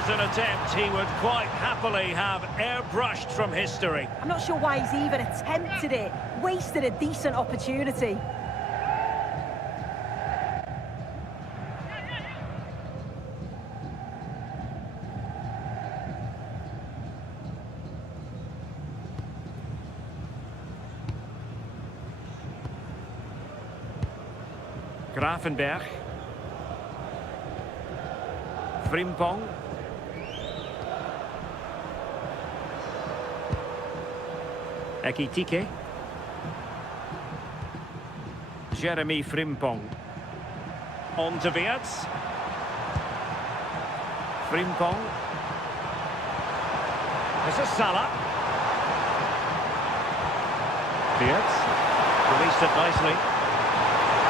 was an attempt he would quite happily have airbrushed from history. I'm not sure why he's even attempted it. Wasted a decent opportunity. Grafenberg. Frimpong. Ekitike. Jeremy Frimpong. On to Weerts. Frimpong. This is Salah. Weerts. Released it nicely.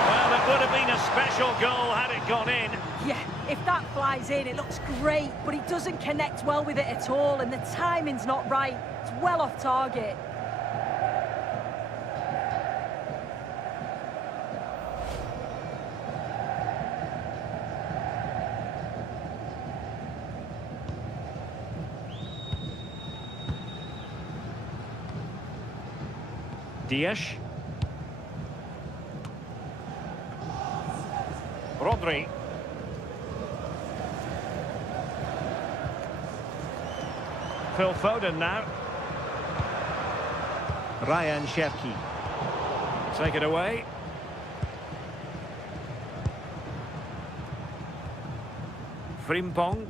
Well, it would have been a special goal had it gone in. Yeah, if that flies in, it looks great, but he doesn't connect well with it at all, and the timing's not right. It's well off target. Dias. Rodri. Phil Foden now. Ryan Cherki. Take it away. Frimpong.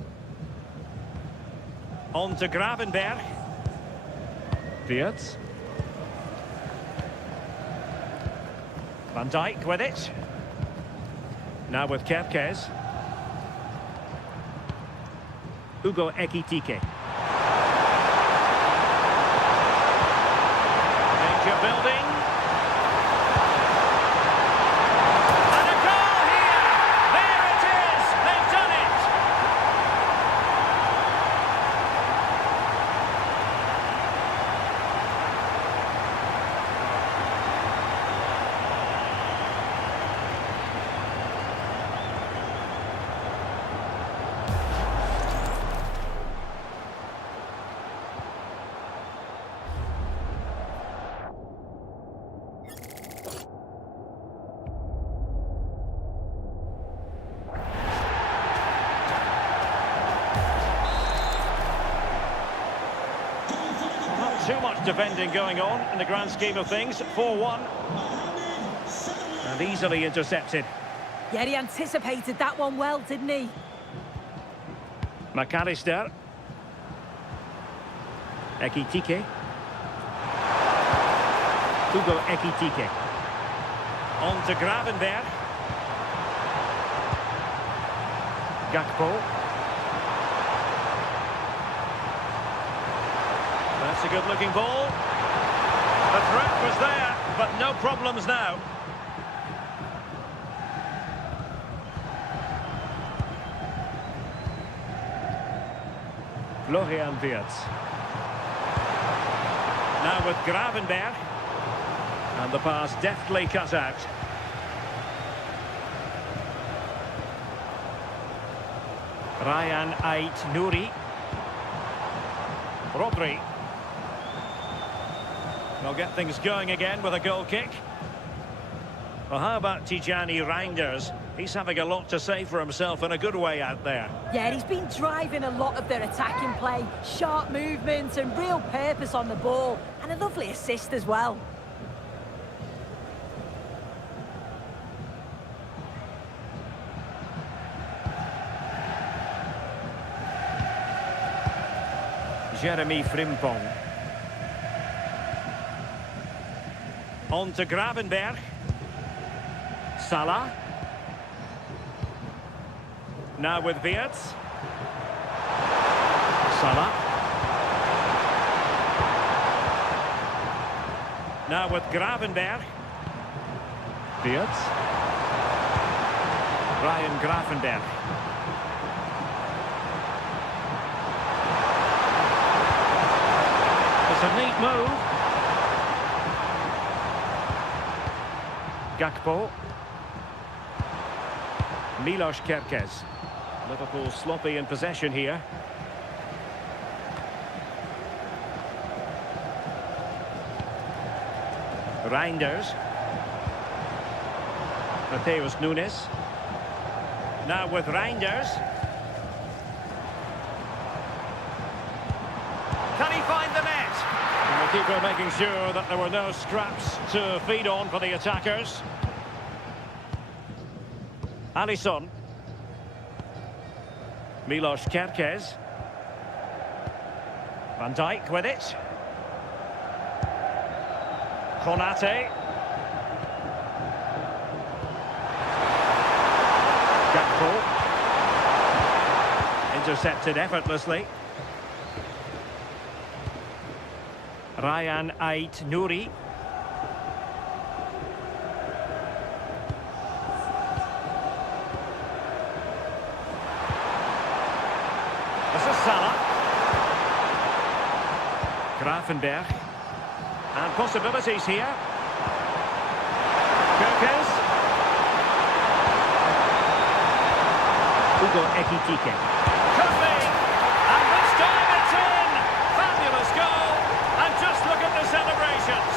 On to Gravenberg. Weerts. Van Dijk with it. Now with Kerkez. Hugo Ekitike. Danger building. And a goal here! There it is! They've done it! Too much defending going on in the grand scheme of things. 4-1. And easily intercepted. Yeah, he anticipated that one well, didn't he? McAllister. Ekitike. Hugo Ekitike. On to Gravenberg. Gakpo. That's a good-looking ball. The threat was there, but no problems now. Florian Weerts. Now with Gravenberg. And the pass deftly cut out. Ryan Ait-Nouri. Rodri. They'll get things going again with a goal kick. Well, how about Tijani Reinders? He's having a lot to say for himself in a good way out there. Yeah, he's been driving a lot of their attacking play. Sharp movements and real purpose on the ball. And a lovely assist as well. Jeremy Frimpong. On to Gravenberg. Salah. Now with Weerts. Salah. Now with Gravenberg. Weerts. Ryan Gravenberg. It's a neat move. Gakpo. Milos Kerkez. Liverpool sloppy in possession here. Reinders. Mateus Nunes. Now with Reinders. Can he find the net? And the keeper making sure that there were no scraps to feed on for the attackers. Alisson. Milos Kerkez. Van Dijk with it. Konate. Gakpo. Intercepted effortlessly. Ryan Ait Nouri. This is Salah. Grafenberg. And possibilities here. Kerkez. Hugo Ekitike. Could be! And this time it's in! Fabulous goal! And just look at the celebrations!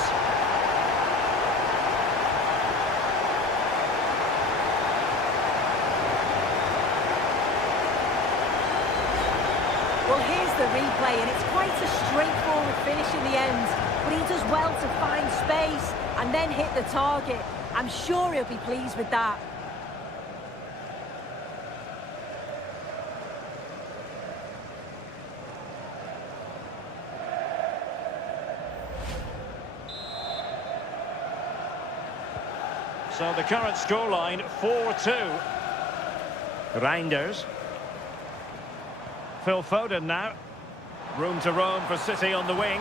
Well, here's the replay, and it's quite a straightforward finish in the end. But he does well to find space and then hit the target. I'm sure he'll be pleased with that. So the current scoreline, 4-2. Reinders. Phil Foden now. Room to roam for City on the wing.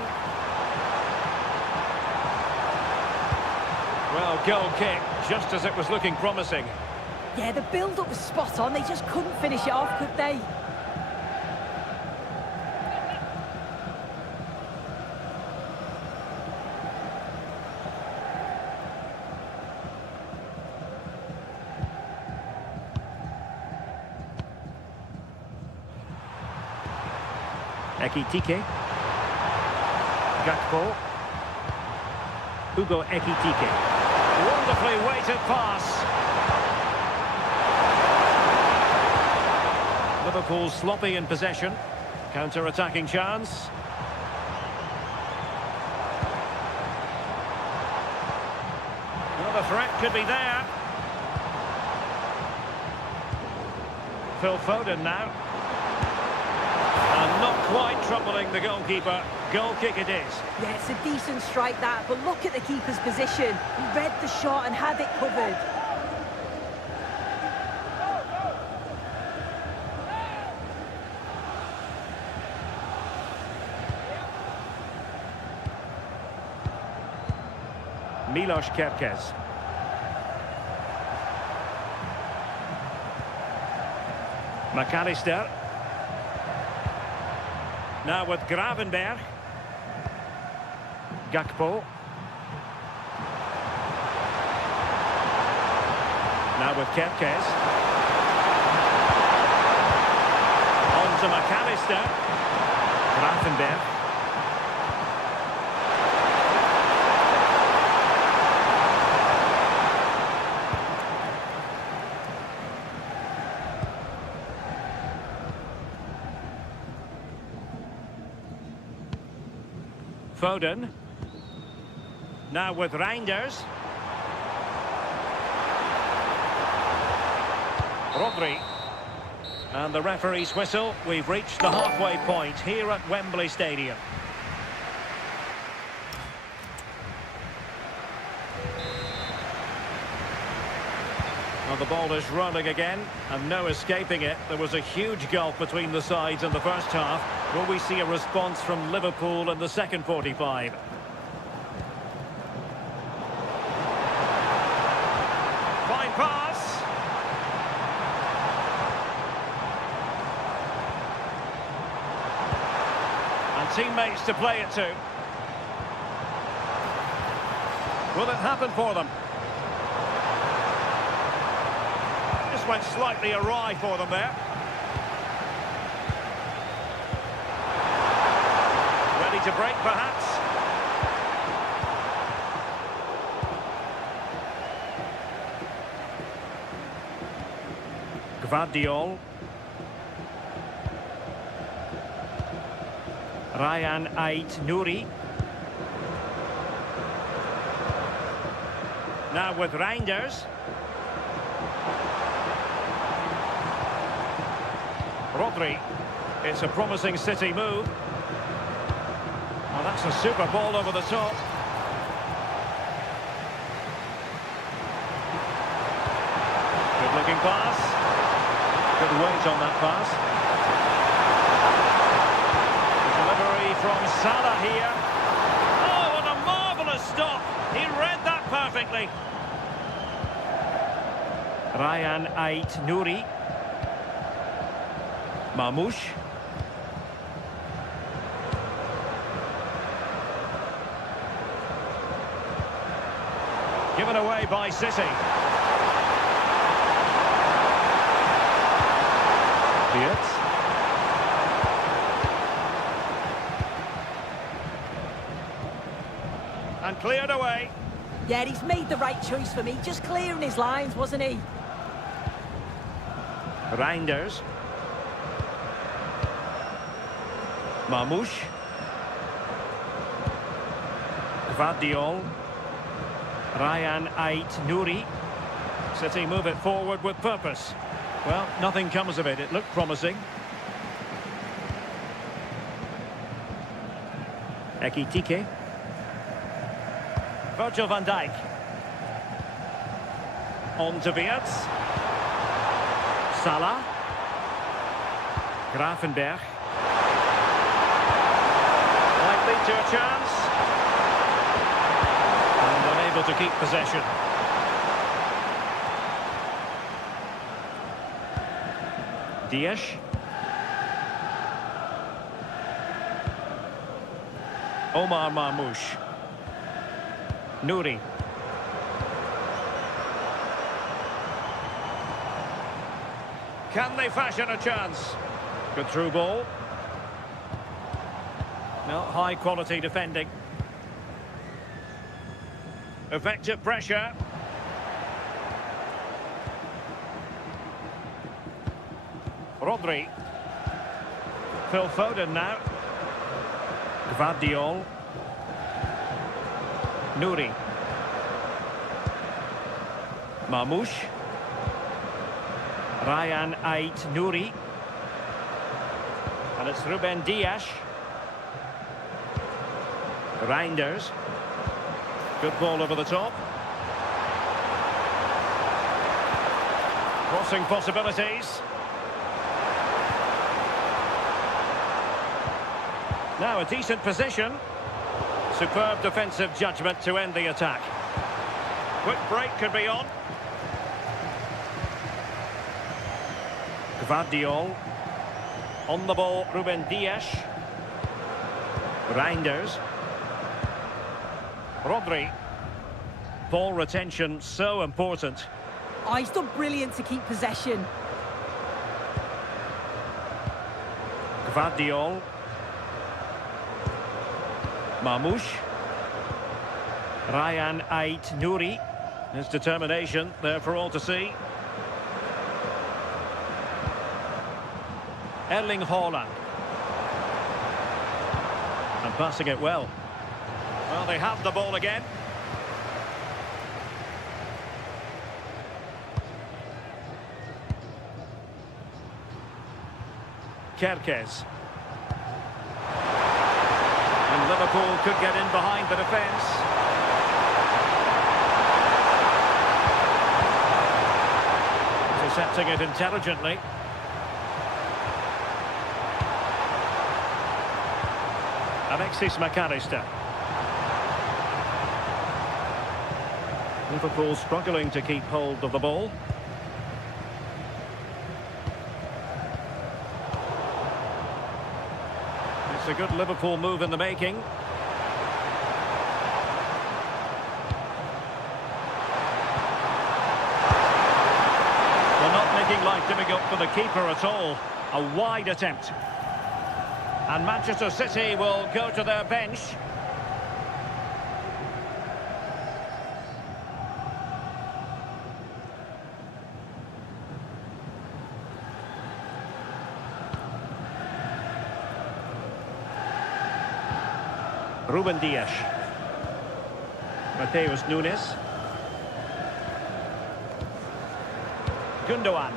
Well, goal kick, just as it was looking promising. Yeah, the build-up was spot on. They just couldn't finish it off, could they? Ekitike. Gakpo. Hugo Ekitike. Wonderfully weighted pass. Liverpool sloppy in possession. Counter-attacking chance. Well, the threat could be there. Phil Foden now. And not quite troubling the goalkeeper. Goal kick it is. Yeah, it's a decent strike that, but look at the keeper's position. He read the shot and had it covered. Milos Kerkez. McAllister. Now with Gravenberg. Gakpo. Now with Kerkez. On to McAllister. Gravenberg. Foden. Now with Reinders. Rodri. And the referee's whistle. We've reached the halfway point here at Wembley Stadium. Well, the ball is rolling again, and no escaping it. There was a huge gulf between the sides in the first half. Will we see a response from Liverpool in the second 45? Fine pass. And teammates to play it to. Will it happen for them? Just went slightly awry for them there. Ready to break, perhaps. Gvardiol. Ryan Ait-Nouri. Now with Reinders. Rodri. It's a promising City move. Well, that's a super ball over the top. Good looking pass. Good weight on that pass. Delivery from Salah here. Oh, what a marvellous stop. He read that perfectly. Ryan Ait-Nouri. Mamouche. Given away by City. Diaz. And cleared away. Yeah, he's made the right choice for me. Just clearing his lines, wasn't he? Reinders. Mamouche. Gvardiol. Ryan Ait-Nouri. City move it forward with purpose. Well, nothing comes of it. It looked promising. Ekitike. Virgil van Dijk. On to Wirtz. Salah. Gravenberch. Might lead to a chance. And unable to keep possession. Diaz. Omar Mamouche. Nouri. Can they fashion a chance? Good through ball. No, high quality defending. Effective pressure. Rodri. Phil Foden now. Gvardiol. Nouri. Mamouche. Ryan Ait-Nouri. And it's Ruben Dias. Reinders. Good ball over the top. Crossing possibilities. Now a decent position. Superb defensive judgment to end the attack. Quick break could be on. Gvardiol. On the ball, Ruben Dias. Reinders. Rodri. Ball retention so important. Oh, he's done brilliant to keep possession. Gvardiol. Mamouche. Ryan Ait-Nouri. His determination there for all to see. Erling Haaland. And passing it well. Well, they have the ball again. Kerkez. And Liverpool could get in behind the defence. Intercepting it intelligently. Alexis McAllister. Liverpool struggling to keep hold of the ball. It's a good Liverpool move in the making. They're not making life difficult for the keeper at all. A wide attempt. And Manchester City will go to their bench. Ruben Dias. Mateus Nunes. Gundogan.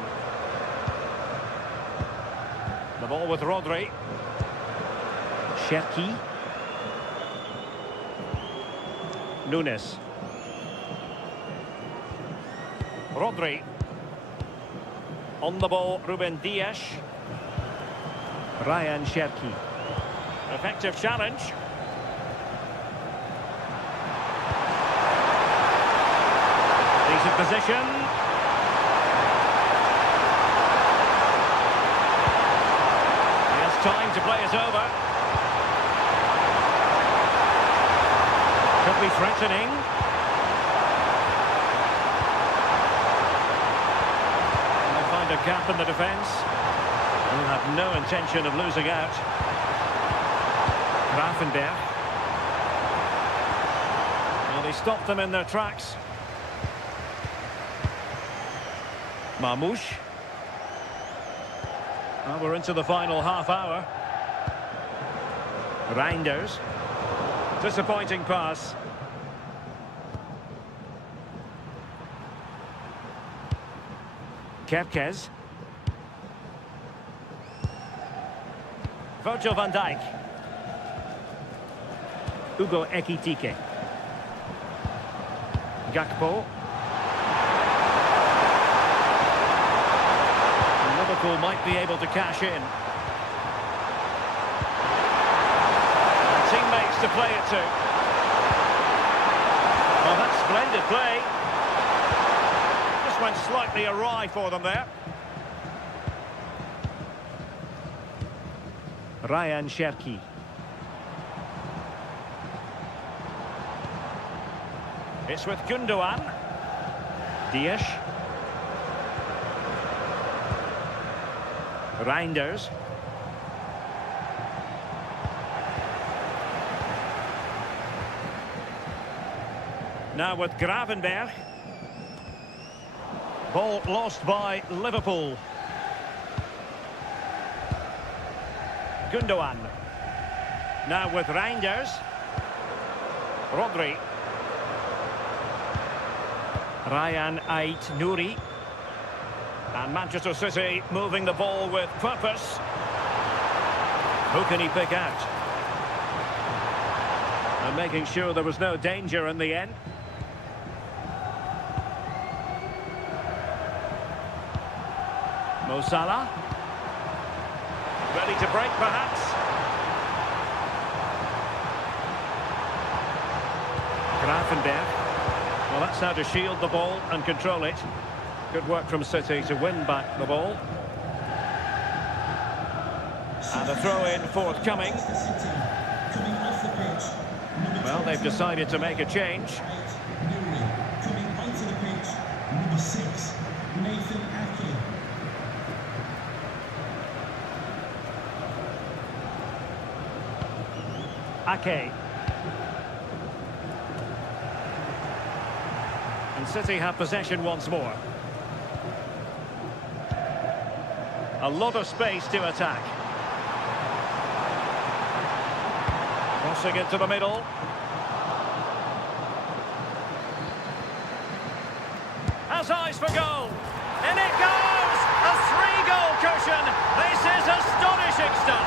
The ball with Rodri. Cherki. Nunes. Rodri. On the ball, Ruben Dias. Ryan Cherki. Effective challenge. Decent position. He has time to play it over. Could be threatening. They'll find a gap in the defence. Will have no intention of losing out. Grafenberg. Well, he stopped them in their tracks. Marmoush. Well, we're into the final half hour. Reinders. Disappointing pass. Kerkez. Virgil van Dijk. Hugo Ekitike. Gakpo. And Liverpool might be able to cash in. And teammates to play it to. Well, that's splendid play. Just went slightly awry for them there. Ryan Cherki. It's with Gundogan. Dias. Reinders. Now with Gravenberg. Ball lost by Liverpool. Gundogan. Now with Reinders. Rodri. Ryan Ait Nouri. And Manchester City moving the ball with purpose. Who can he pick out? And making sure there was no danger in the end. Mo Salah. Ready to break, perhaps. Grafenberg. Well, that's how to shield the ball and control it. Good work from City to win back the ball. And a throw-in forthcoming. Well, they've decided to make a change. Coming onto the pitch, number 6, Nathan Ake. Ake. And City have possession once more. A lot of space to attack. Crossing it to the middle. Has eyes for goal. In it goes! A 3-goal cushion. This is astonishing stuff.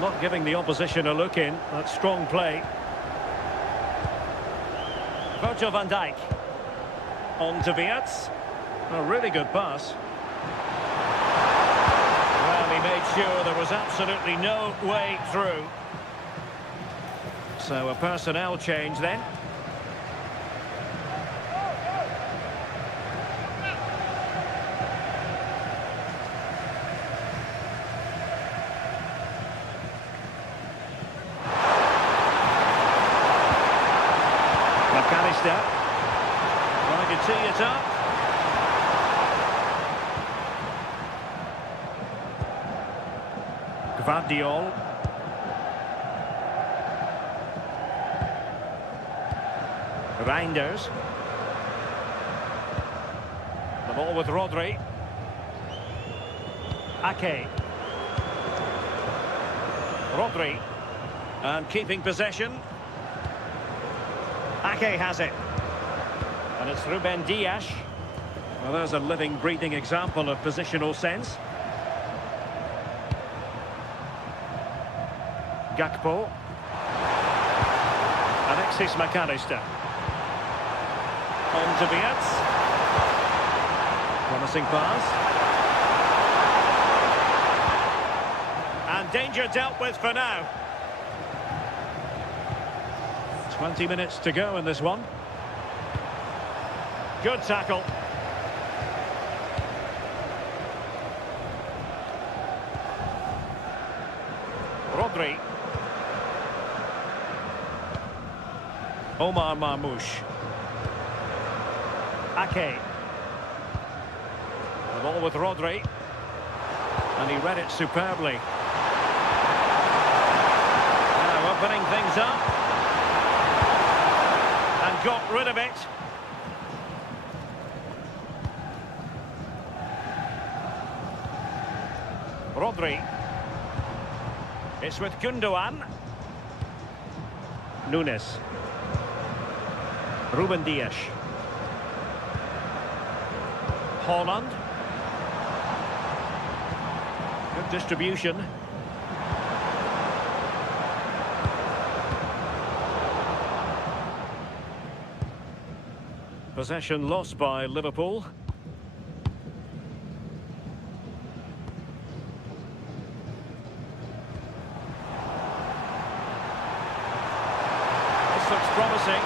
Not giving the opposition a look in. That's strong play. Virgil van Dijk. On to Wirtz. A really good pass. Well, he made sure there was absolutely no way through. So a personnel change then. McAllister. Trying to tee it up. Gvardiol. Reinders. The ball with Rodri. Ake. Rodri. And keeping possession. Ake has it. And it's Ruben Dias. Well, there's a living, breathing example of positional sense. Gakpo. Alexis McAllister. On to Biats. Promising pass. And danger dealt with for now. 20 minutes to go in this one. Good tackle. Rodri. Omar Marmoush. Ake. The ball with Rodri. And he read it superbly. Now opening things up. And got rid of it. Rodri. It's with Gundogan. Nunes. Ruben Dias. Holland. Good distribution. Possession lost by Liverpool. This looks promising.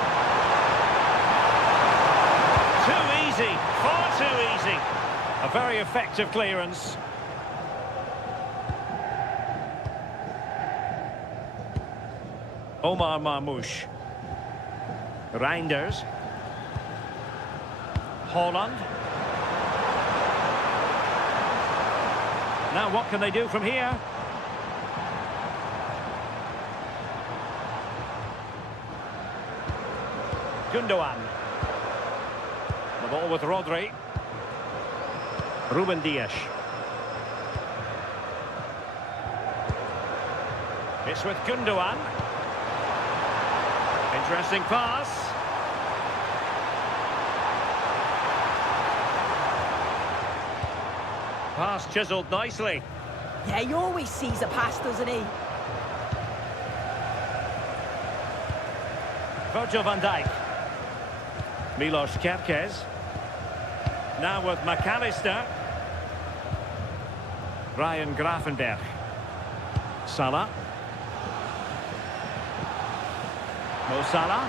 Too easy, far too easy. A very effective clearance. Omar Marmoush. Reinders. Holland. Now what can they do from here? Gundogan. The ball with Rodri. Ruben Dias. It's with Gundogan. Interesting pass. Pass chiselled nicely. Yeah, he always sees a pass, doesn't he? Virgil van Dijk. Milos Kerkez. Now with McAllister. Ryan Gravenberch. Salah. Mo Salah.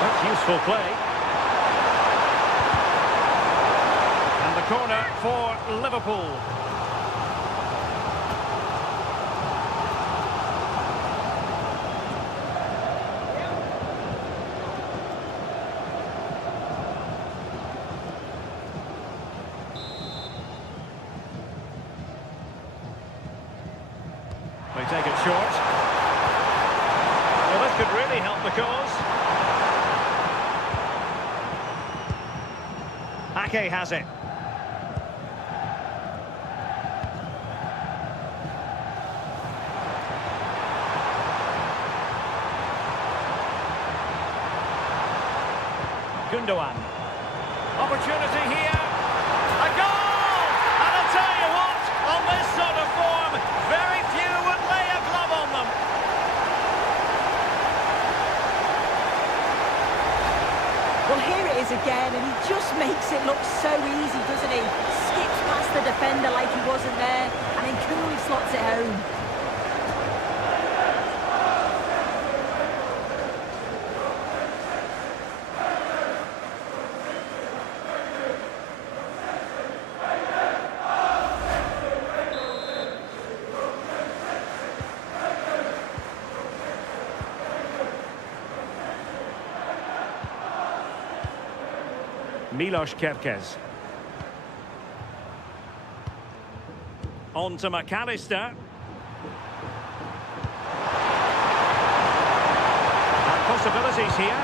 That's useful play. And the corner for Liverpool. They take it short. Well, this could really help the cause. Ake has it. Gundogan. Opportunity here. A goal! And I'll tell you what, on this sort of form, very few would lay a glove on them. Well, here it is again, and he just makes it look so easy, doesn't he? Skips past the defender like he wasn't there, and then coolly slots it home. Milos Kerkez. On to McAllister. And possibilities here.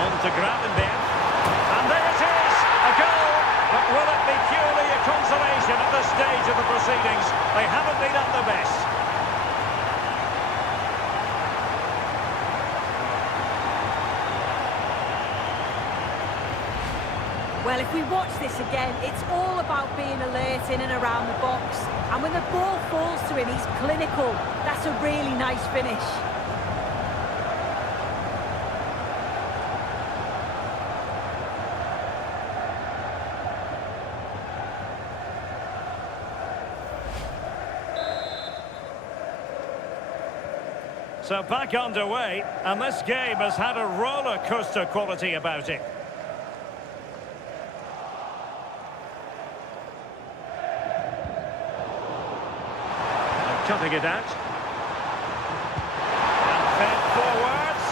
On to Gravenberch. And there it is! A goal! But will it be purely a consolation at this stage of the proceedings? They haven't been at their best. Well, if we watch this again, it's all about being alert in and around the box. And when the ball falls to him, he's clinical. That's a really nice finish. So back underway, and this game has had a roller coaster quality about it. Cutting it out. And fed forwards.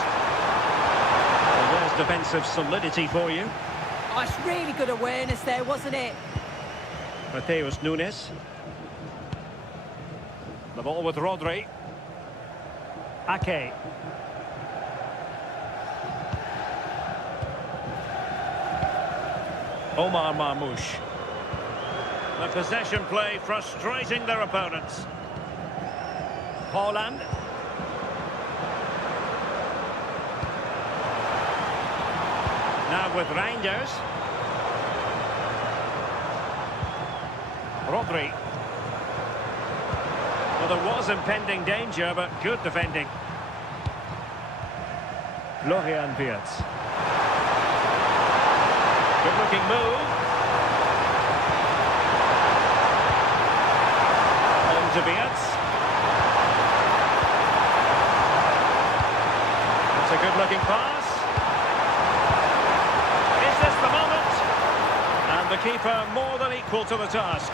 Well, there's defensive solidity for you. Oh, it's really good awareness there, wasn't it? Mateus Nunes. The ball with Rodri. Ake. Omar Marmoush. The possession play frustrating their opponents. Holland. Now with Reinders. Rodri. Well, there was impending danger, but good defending. Florian Wirtz. Good-looking move. On to Wirtz. It's a good-looking pass. Is this the moment? And the keeper more than equal to the task.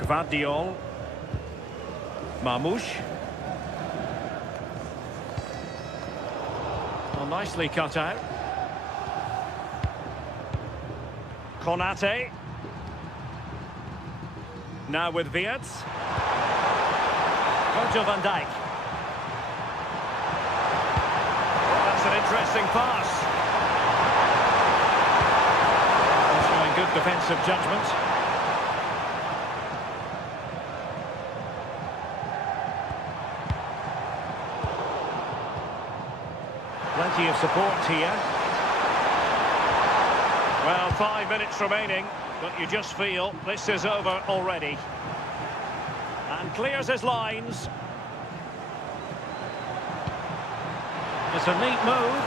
Gvardiol. Marmoush. Well, nicely cut out. Konate. Now with Wirtz. Virgil van Dijk. That's an interesting pass. Showing good defensive judgment. Plenty of support here. Well, 5 minutes remaining, but you just feel this is over already. And clears his lines. It's a neat move.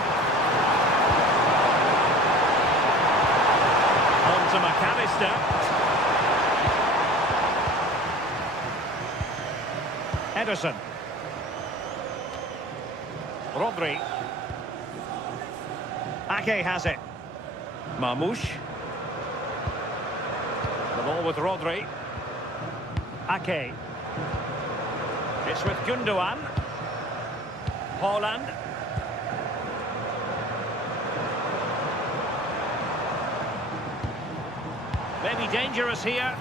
On to McAllister. Ederson. Rodri. Ake has it. Marmoush. The ball with Rodri. Ake. It's with Gundogan. Holland. Maybe dangerous here.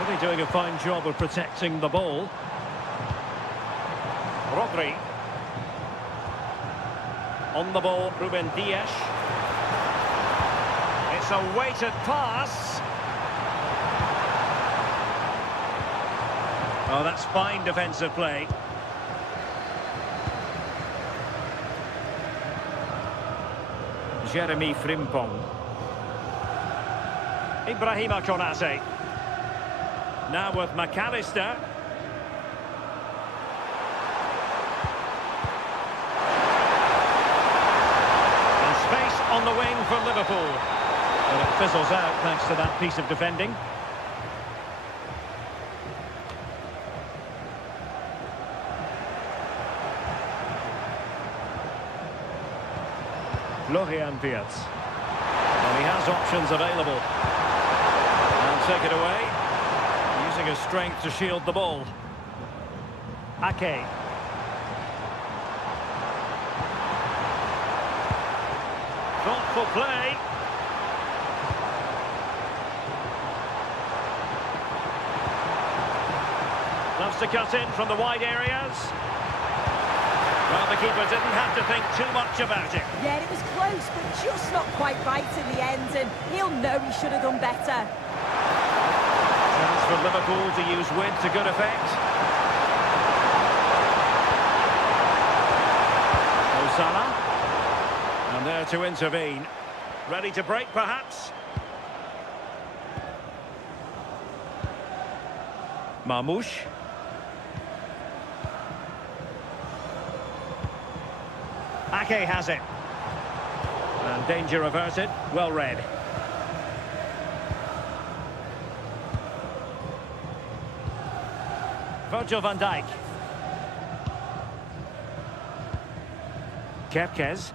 Really doing a fine job of protecting the ball. Rodri. On the ball, Ruben Dias. It's a weighted pass. Oh, that's fine defensive play. Jeremy Frimpong. Ibrahima Konate. Now with McAllister. And space on the wing for Liverpool. But it fizzles out thanks to that piece of defending. Florian Wirtz. Well, he has options available. And take it away. Using using his strength to shield the ball. Ake. Thoughtful play. Loves to cut in from the wide areas. Well, the keeper didn't have to think too much about it. Yeah, it was close, but just not quite right in the end, and he'll know he should have done better. Chance for Liverpool to use width to good effect. Salah. And there to intervene. Ready to break, perhaps. Marmoush. Ake has it. And danger averted. Well read. Virgil van Dijk. Kerkez.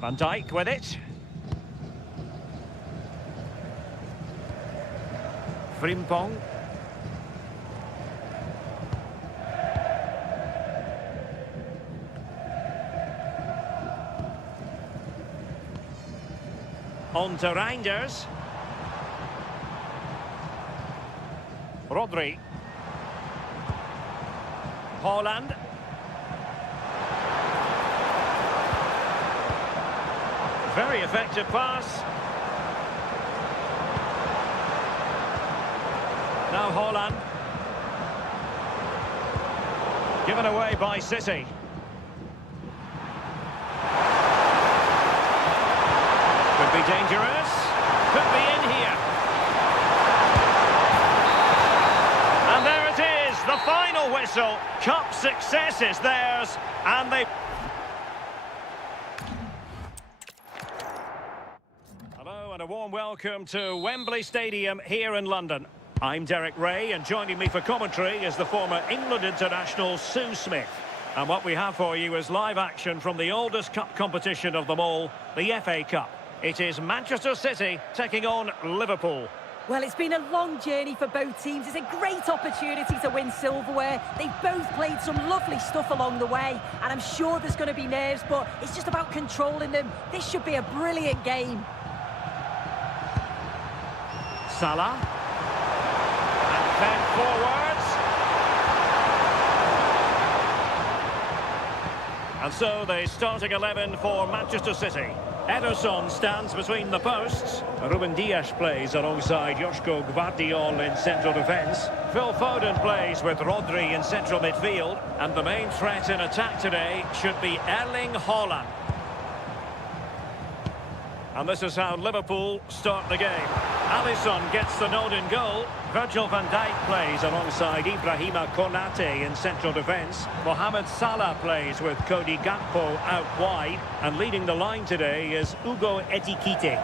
Van Dijk with it. Frimpong. On to Reinders. Rodri. Haaland. Very effective pass. Now Haaland. Given away by City. Could be dangerous. Could be in here. And there it is, the final whistle. Cup success is theirs, and they... Hello and a warm welcome to Wembley Stadium here in London. I'm Derek Ray, and joining me for commentary is the former England international Sue Smith. And what we have for you is live action from the oldest cup competition of them all, the FA Cup. It is Manchester City taking on Liverpool. Well, it's been a long journey for both teams. It's a great opportunity to win silverware. They've both played some lovely stuff along the way, and I'm sure there's going to be nerves, but it's just about controlling them. This should be a brilliant game. Salah. And then forwards. And so the starting 11 for Manchester City. Ederson stands between the posts. Ruben Dias plays alongside Joško Gvardiol in central defence. Phil Foden plays with Rodri in central midfield. And the main threat in attack today should be Erling Haaland. And this is how Liverpool start the game. Alisson gets the nod in goal. Virgil van Dijk plays alongside Ibrahima Konate in central defence. Mohamed Salah plays with Cody Gakpo out wide. And leading the line today is Hugo Ekitike.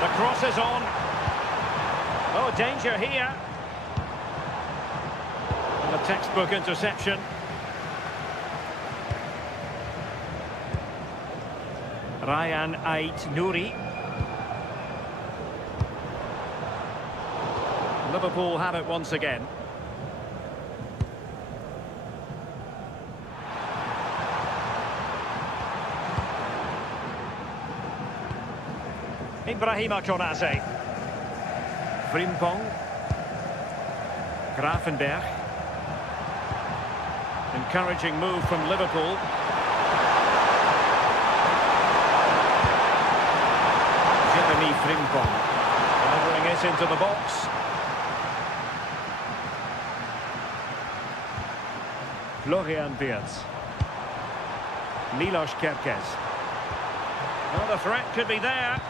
The cross is on. Oh, danger here. And a textbook interception. Ryan Ait-Nouri. Liverpool have it once again. Ibrahima Konate. Frimpong. Gravenberch. Encouraging move from Liverpool. Frimpong delivering it into the box. Florian Wirtz. Milos Kerkez. Well, the threat could be there.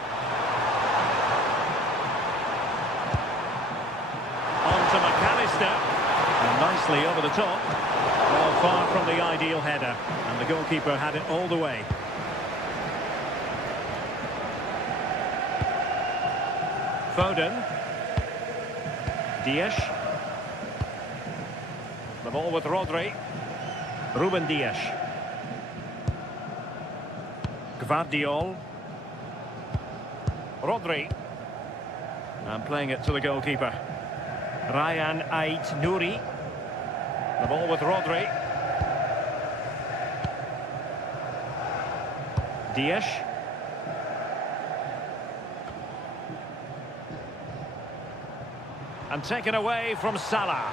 On to McAllister. And nicely over the top. Well, far from the ideal header. And the goalkeeper had it all the way. Foden. Dias. The ball with Rodri. Ruben Dias. Vardiol. Rodri. And playing it to the goalkeeper. Ryan Ait-Nouri. The ball with Rodri. Dias. And taken away from Salah.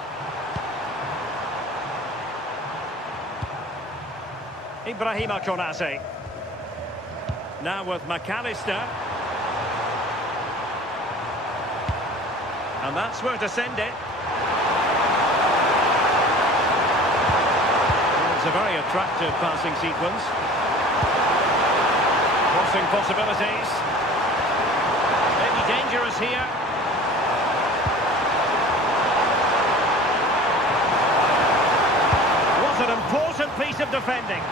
Ibrahima Konate. Now with McAllister. And that's where to send it. It's a very attractive passing sequence. Crossing possibilities. Maybe dangerous here. Was an important piece of defending.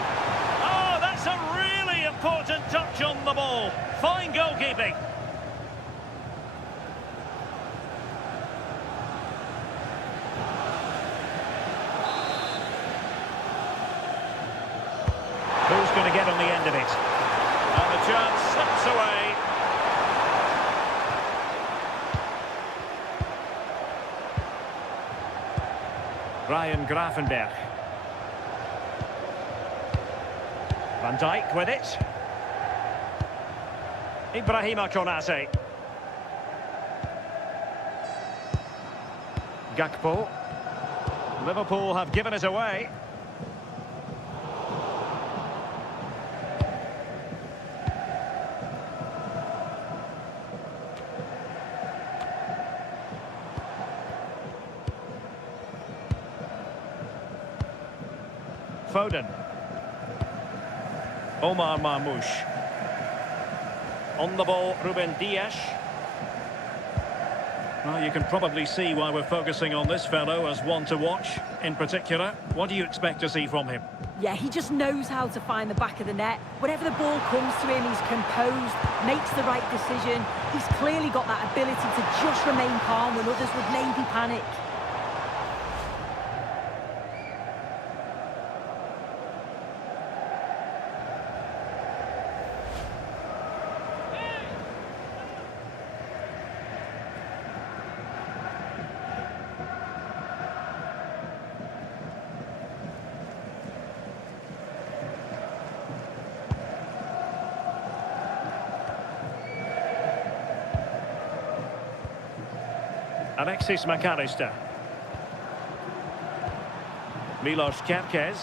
Oh, that's a really important touch on the ball. Fine goalkeeping. Who's going to get on the end of it? And the chance slips away. Ryan Gravenberch. Van Dijk with it. Ibrahima Konate. Gakpo. Liverpool have given it away. Foden. Omar Marmoush. On the ball, Ruben Dias. Well, you can probably see why we're focusing on this fellow as one to watch in particular. What do you expect to see from him? Yeah, he just knows how to find the back of the net. Whenever the ball comes to him, he's composed, makes the right decision. He's clearly got that ability to just remain calm when others would maybe panic. Alexis McAllister. Milos Kerkez.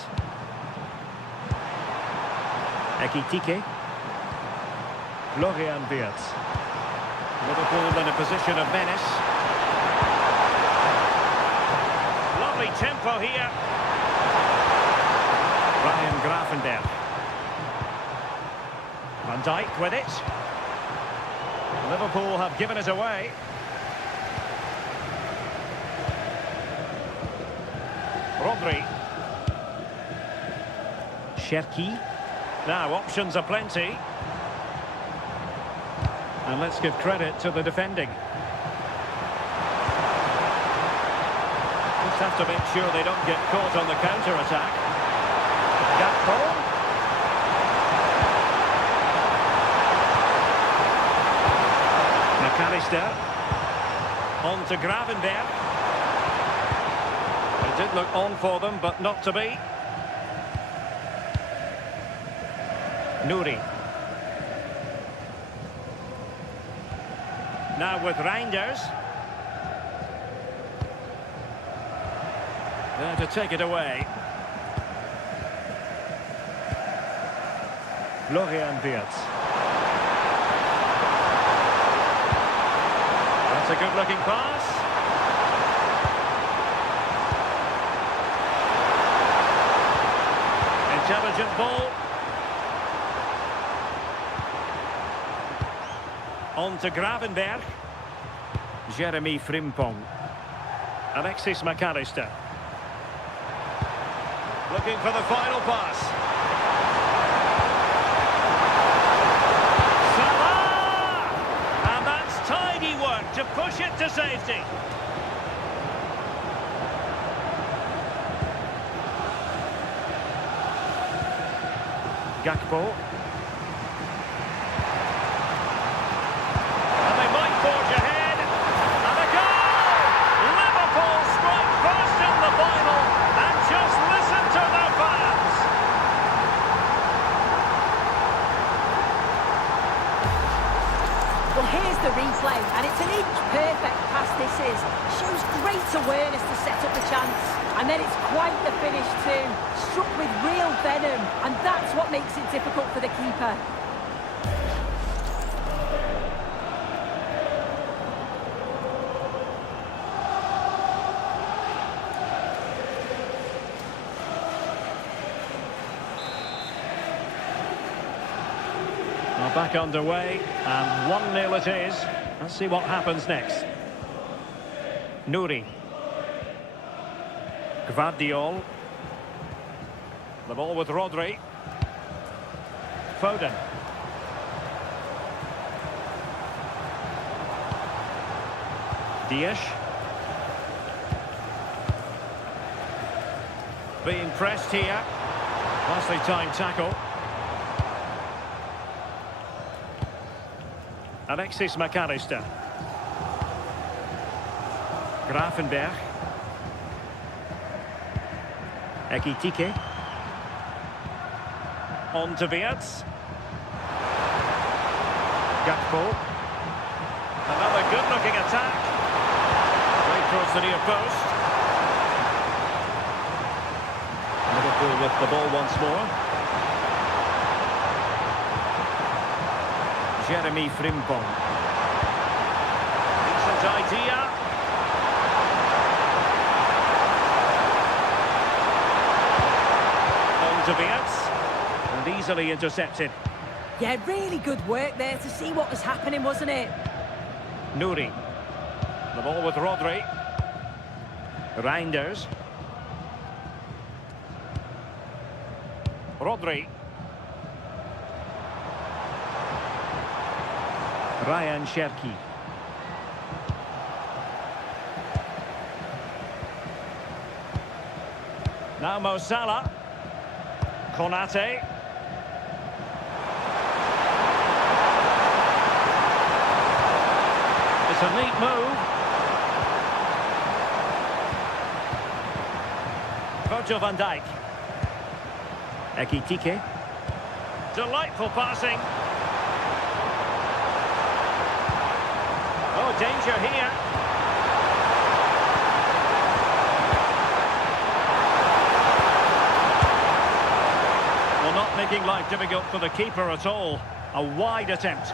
Ekitike. Florian Wirtz. Liverpool in a position of menace. Lovely tempo here. Ryan Gravenberch. Van Dijk with it. Liverpool have given it away. Rodri. Cherki. Now options are plenty. And let's give credit to the defending. Just have to make sure they don't get caught on the counter-attack. Gakpo. McAllister. On to Gravenberch. It did look on for them, but not to be. Nouri. Now with Reinders. There to take it away. Florian Wirtz. That's a good-looking pass. Intelligent ball. On to Gravenberch. Jeremy Frimpong. Alexis McAllister. Looking for the final pass. Salah! And that's tidy work to push it to safety. Gakpo. Nice awareness to set up the chance. And then it's quite the finish too. Struck with real venom. And that's what makes it difficult for the keeper. Well, back underway, and 1-0 it is. Let's see what happens next. Nouri. Gvardiol. The ball with Rodri. Foden. Dias. Being pressed here. Nicely timed tackle. Alexis McAllister. Grafenberg. Ekitike. On to Wirtz. Gakpo. Another good-looking attack. Right across the near post. Liverpool with the ball once more. Jeremy Frimpong. Decent idea. On to Wirtz. And easily intercepted. Yeah, really good work there to see what was happening, wasn't it? Nouri. The ball with Rodri. Reinders. Rodri. Ryan Cherki. Now Mo Salah. Konate. It's a neat move. Virgil van Dijk. Ekitike. Delightful passing. Oh, danger here. Well, not making life difficult for the keeper at all. A wide attempt.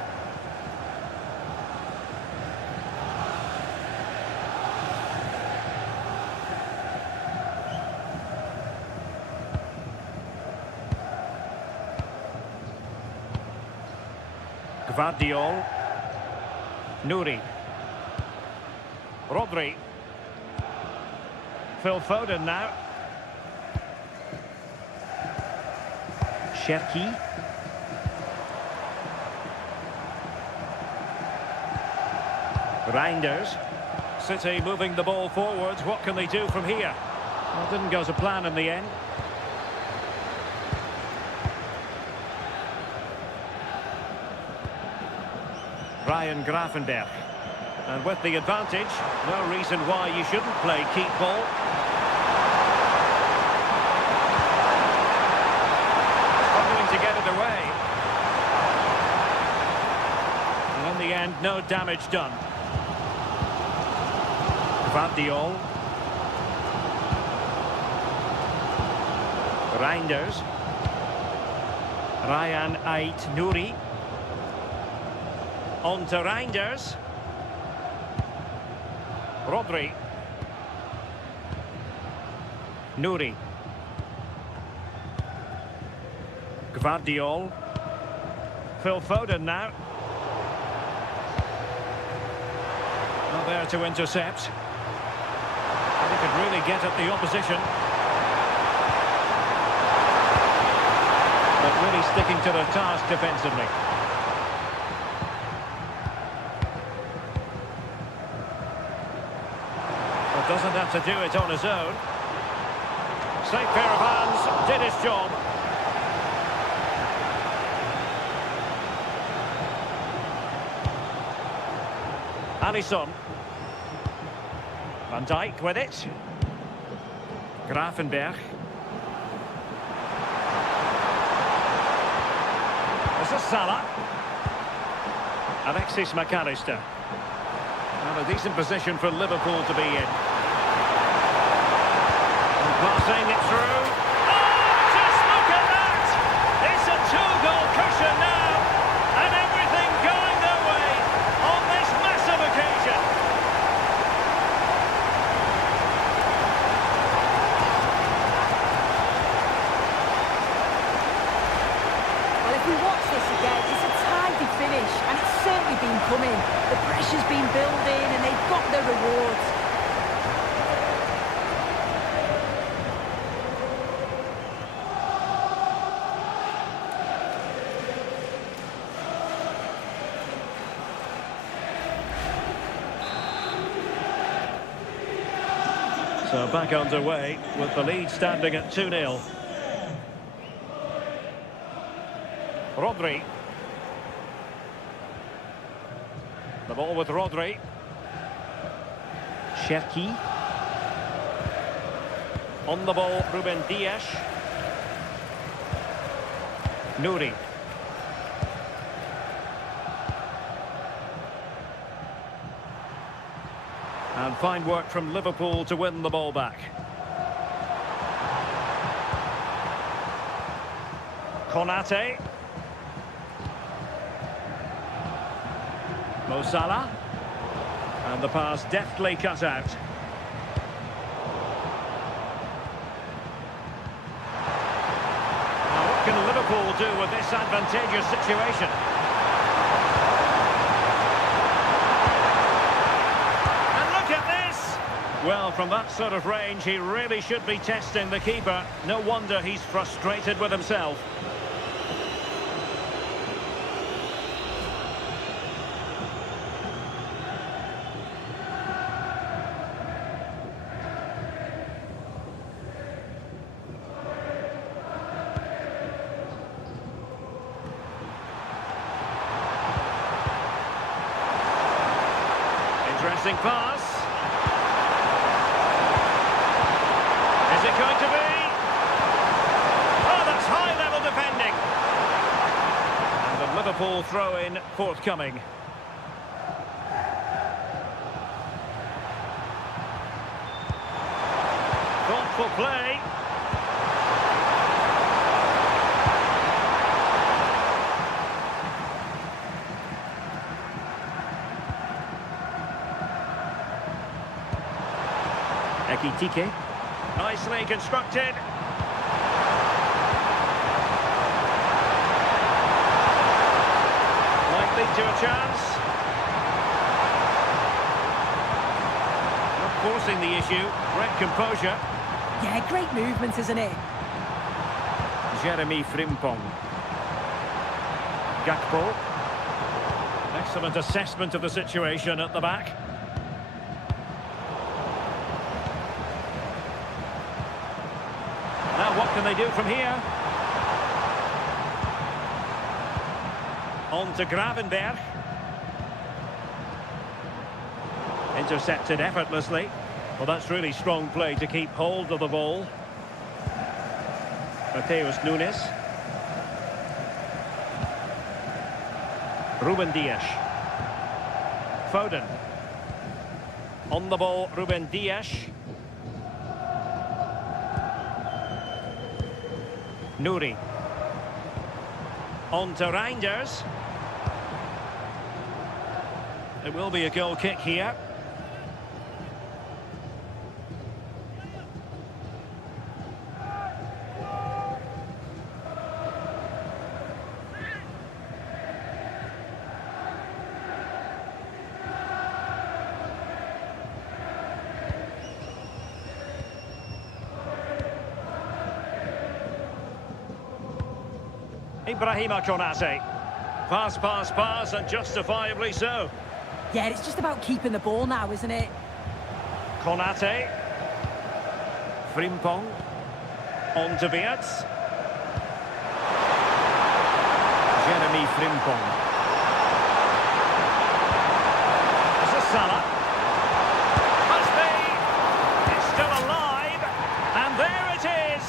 Gvardiol. Nouri. Rodri. Phil Foden now. Cherki. Reinders. City moving the ball forwards. What can they do from here? Well, it didn't go to plan in the end. Ryan Grafenberg. And with the advantage, no reason why you shouldn't play keep ball. Struggling to get it away. And in the end, no damage done. Gvardiol. Reinders. Ryan Ait-Nouri. On to Reinders. Rodri. Nouri. Gvardiol. Phil Foden now. Not there to intercept. And he could really get at the opposition. But really sticking to the task defensively. Doesn't have to do it on his own. Safe pair of hands, did his job. Alisson. Van Dijk with it. Grafenberg. This is Salah. Alexis McAllister. Well, a decent position for Liverpool to be in. Passing it through. Oh, just look at that! It's a two-goal cushion now, and everything going their way on this massive occasion. Well, if we watch this again, it's a tidy finish, and it's certainly been coming. The pressure's been building, and they've got their rewards. So back underway with the lead standing at 2-0. Rodri. The ball with Rodri. Cherki. On the ball, Ruben Dias. Nouri. And fine work from Liverpool to win the ball back. Konate. Mo Salah. And the pass deftly cut out. Now what can Liverpool do with this advantageous situation? Well, from that sort of range, he really should be testing the keeper. No wonder he's frustrated with himself. Interesting pass. Is it going to be? Oh, that's high-level defending. And the Liverpool throw-in forthcoming. Thoughtful play. Ekitike. Nicely constructed. Might lead to a chance. Not forcing the issue. Great composure. Yeah, great movement, isn't it? Jeremy Frimpong. Gakpo. Excellent assessment of the situation at the back. Now what can they do from here? On to Gravenberg. Intercepted effortlessly. Well, that's really strong play to keep hold of the ball. Mateus Nunes. Ruben Dias. Foden. On the ball, Ruben Dias. Nouri. On to Reinders. It will be a goal kick here. Ibrahima Konate. Pass, pass, pass, and justifiably so. Yeah, it's just about keeping the ball now, isn't it? Konate. Frimpong. On to Beats. Jeremy Frimpong. This is Salah. Must be. It's still alive. And there it is.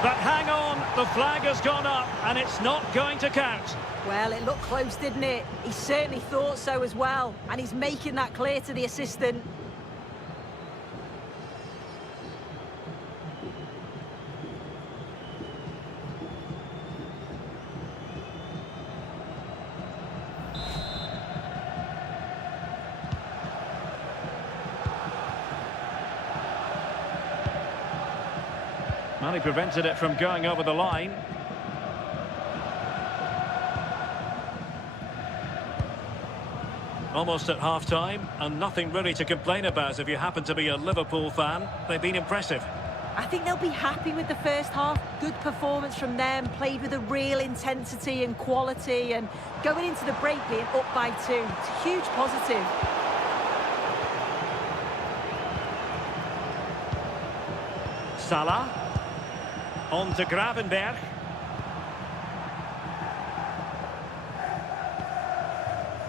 But hang on, the flag has gone up and it's not going to count. Well, it looked close, didn't it? He certainly thought so as well. And he's making that clear to the assistant. Well, he prevented it from going over the line. Almost at half-time, and nothing really to complain about if you happen to be a Liverpool fan. They've been impressive. I think they'll be happy with the first half. Good performance from them, played with a real intensity and quality, and going into the break being up by 2. It's a huge positive. Salah. On to Gravenberch.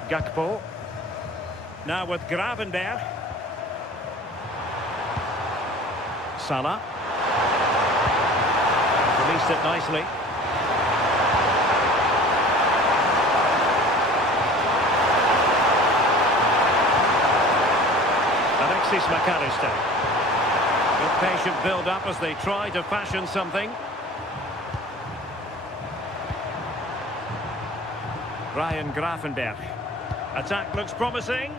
Gakpo. Now with Gravenberch. Salah. Released it nicely. Alexis McAllister. Good patient build-up as they try to fashion something. Ryan Gravenberch. Attack looks promising.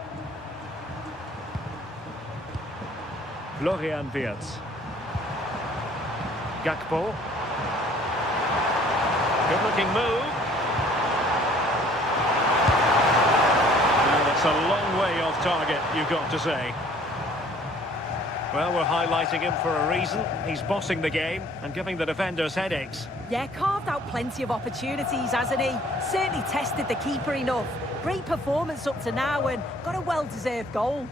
Florian Wirtz. Gakpo. Good-looking move. Now that's a long way off target, you've got to say. Well, we're highlighting him for a reason. He's bossing the game and giving the defenders headaches. Yeah, carved out plenty of opportunities, hasn't he? Certainly tested the keeper enough. Great performance up to now and got a well-deserved goal.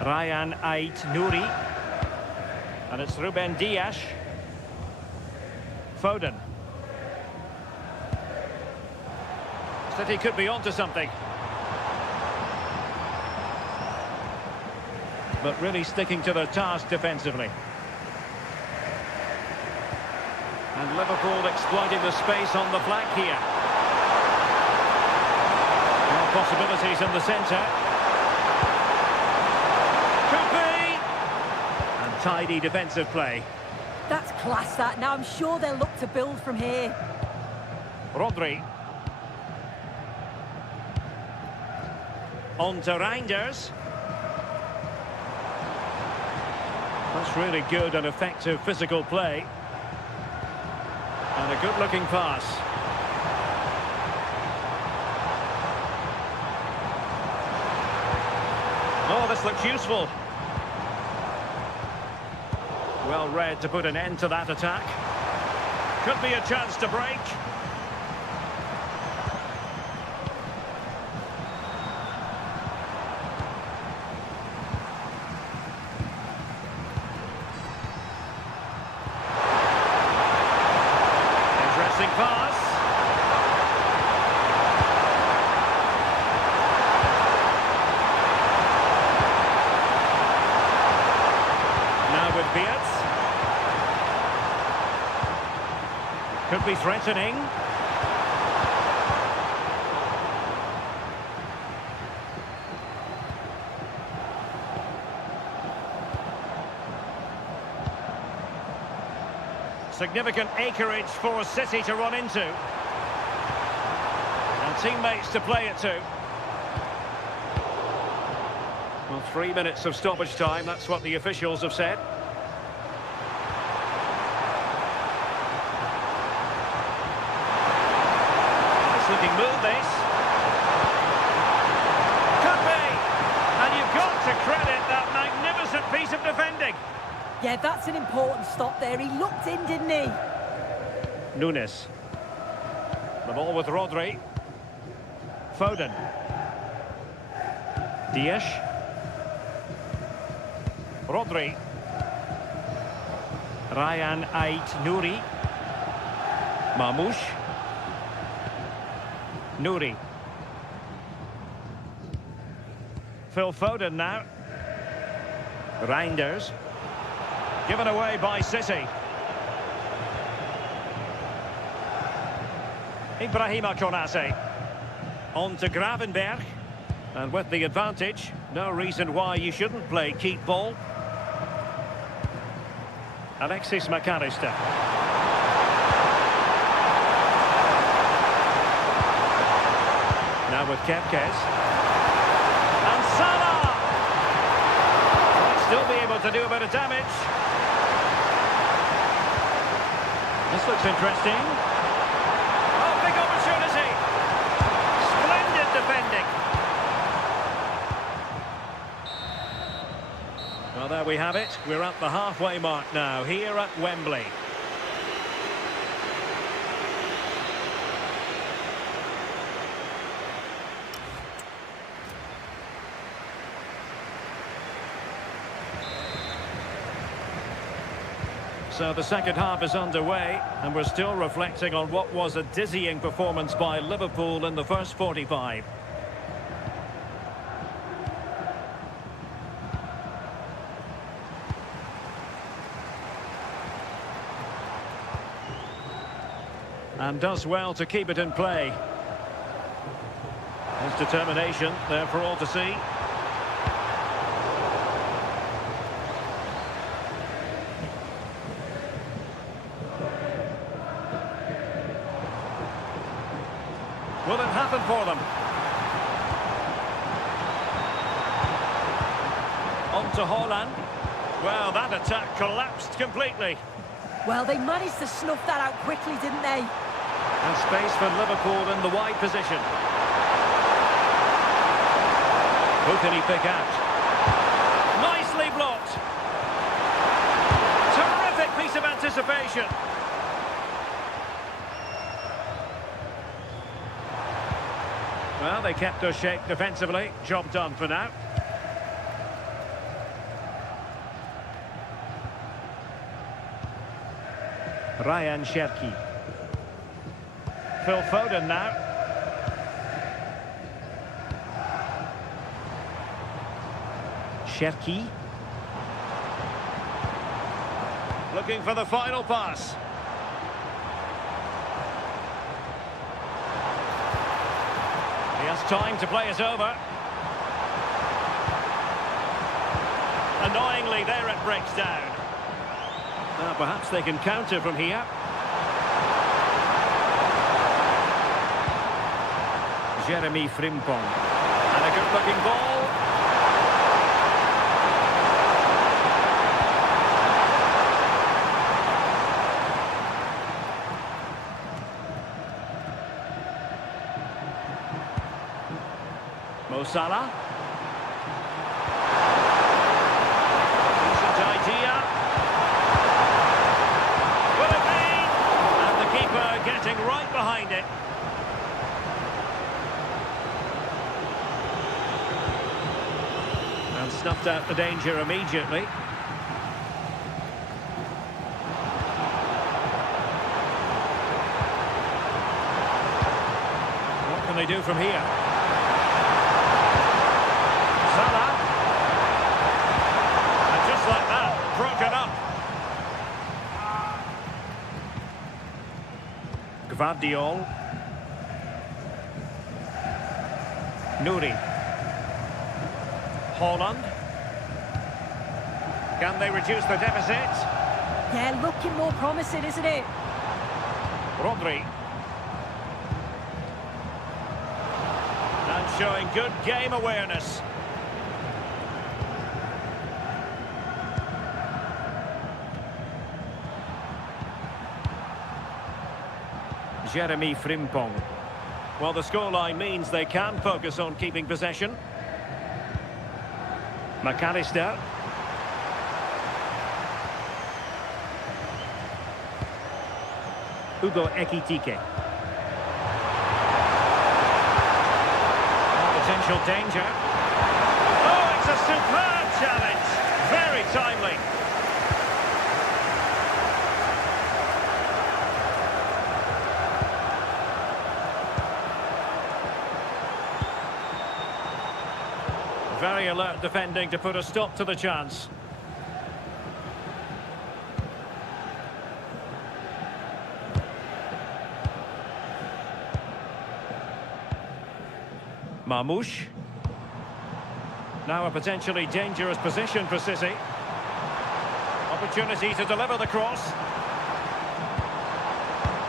Ryan Ait Nouri. And it's Ruben Dias. Foden. City could be onto something. But really sticking to their task defensively. And Liverpool exploiting the space on the flank here. More possibilities in the centre. Could be! And tidy defensive play. That's class, that. Now I'm sure they'll look to build from here. Rodri. On to Reinders. That's really good and effective physical play. And a good-looking pass. Oh, this looks useful. Well read to put an end to that attack. Could be a chance to break. Interesting pass. Now with Wirtz. Could be threatening. Significant acreage for City to run into. And teammates to play it to. Well, 3 minutes of stoppage time, that's what the officials have said. Looking move this. Could be. And you've got to credit that magnificent piece of defending. Yeah, that's an important stop there. He looked in, didn't he? Nunes. The ball with Rodri. Foden. Dias. Rodri. Ryan Ait Nouri. Mamouche. Nouri. Phil Foden now. Reinders. Given away by City. Ibrahima Konate. On to Gravenberch. And with the advantage, no reason why you shouldn't play keep ball. Alexis McAllister. Now with Kepkes. And Salah! Might still be able to do a bit of damage. This looks interesting. Oh, big opportunity! Splendid defending. Well, there we have it. We're at the halfway mark now, here at Wembley. So the second half is underway, and we're still reflecting on what was a dizzying performance by Liverpool in the first 45. And does well to keep it in play. His determination there for all to see. Will it happen for them? On to Haaland. Well, that attack collapsed completely. Well, they managed to snuff that out quickly, didn't they? And space for Liverpool in the wide position. Who can he pick out? Nicely blocked. Terrific piece of anticipation. Well, they kept us shape defensively. Job done for now. Ryan Cherki. Phil Foden now. Cherki. Looking for the final pass. He has time to play it over. Annoyingly, there it breaks down. Now, perhaps they can counter from here. Jeremy Frimpong. And a good-looking ball. Mo Salah. Decent idea. Will it be? And the keeper getting right behind it. And snuffed out the danger immediately. What can they do from here? Salah. And just like that, broken up. Gvardiol. Nouri. Haaland. Can they reduce the deficit? Yeah, looking more promising, isn't it? Rodri. And showing good game awareness. Jeremy Frimpong. Well, the scoreline means they can focus on keeping possession. McAllister. Hugo Ekitike. Potential danger. Oh, it's a superb challenge. Very timely. Very alert defending to put a stop to the chance. Marmoush. Now a potentially dangerous position for City. Opportunity to deliver the cross.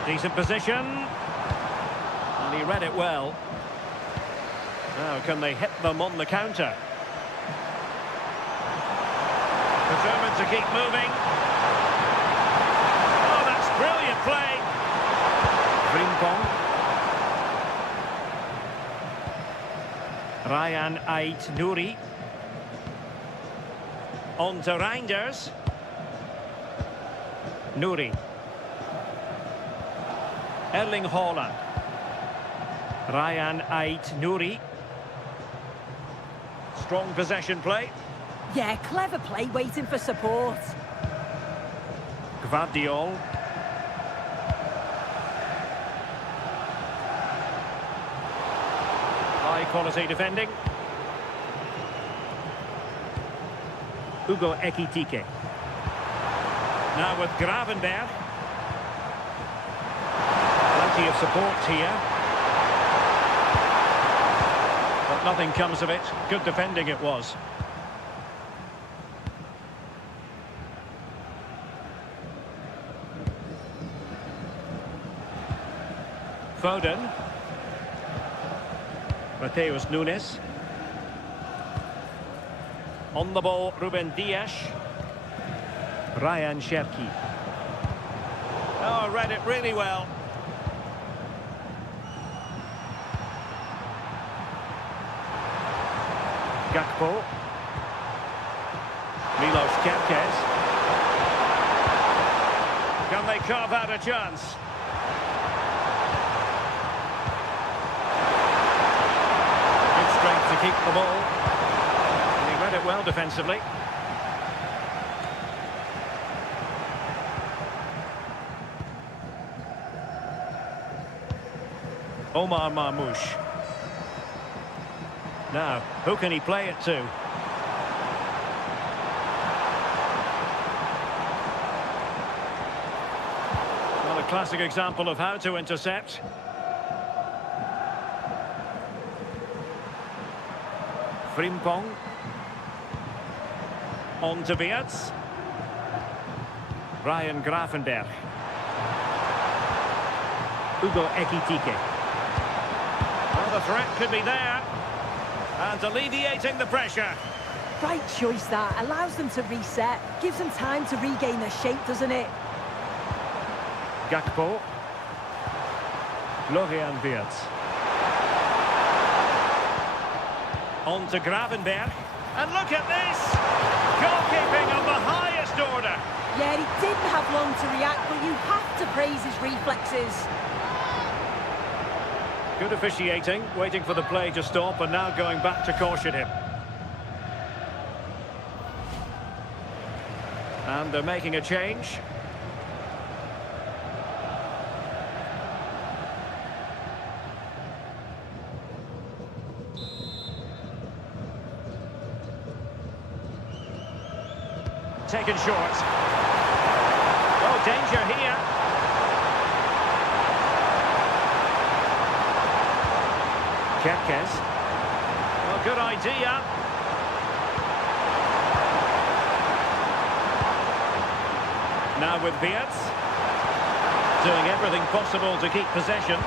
Decent position. And he read it well. Now, can they hit them on the counter? Determined to keep moving. Oh, that's brilliant play. Frimpong. Ryan Ait-Nouri. On to Reinders. Nouri. Erling Haaland. Ryan Ait-Nouri. Strong possession play. Yeah, clever play, waiting for support. Gvardiol. High quality defending. Hugo Ekitike. Now with Gravenberg. Plenty of support here. But nothing comes of it. Good defending it was. Foden. Mateus Nunes. On the ball, Ruben Dias. Ryan Cherki. Oh, read it really well. Gakpo. Milos Kerkez. Can they carve out a chance? Good strength to keep the ball. And he read it well defensively. Omar Marmoush. Now, who can he play it to? Well, a classic example of how to intercept. Frimpong. On to Beerts. Ryan Gravenberg. Hugo Ekitike. Well, the threat could be there. And alleviating the pressure. Right choice that. Allows them to reset. Gives them time to regain their shape, doesn't it? Gakpo. Florian Wirtz. On to Gravenberg. And look at this! Goalkeeping of the highest order. Yeah, he didn't have long to react, but you have to praise his reflexes. Good officiating, waiting for the play to stop and now going back to caution him. And they're making a change. Taken short. Oh, danger here. Kerkez. Well, good idea. Now with Beerts. Doing everything possible to keep possession.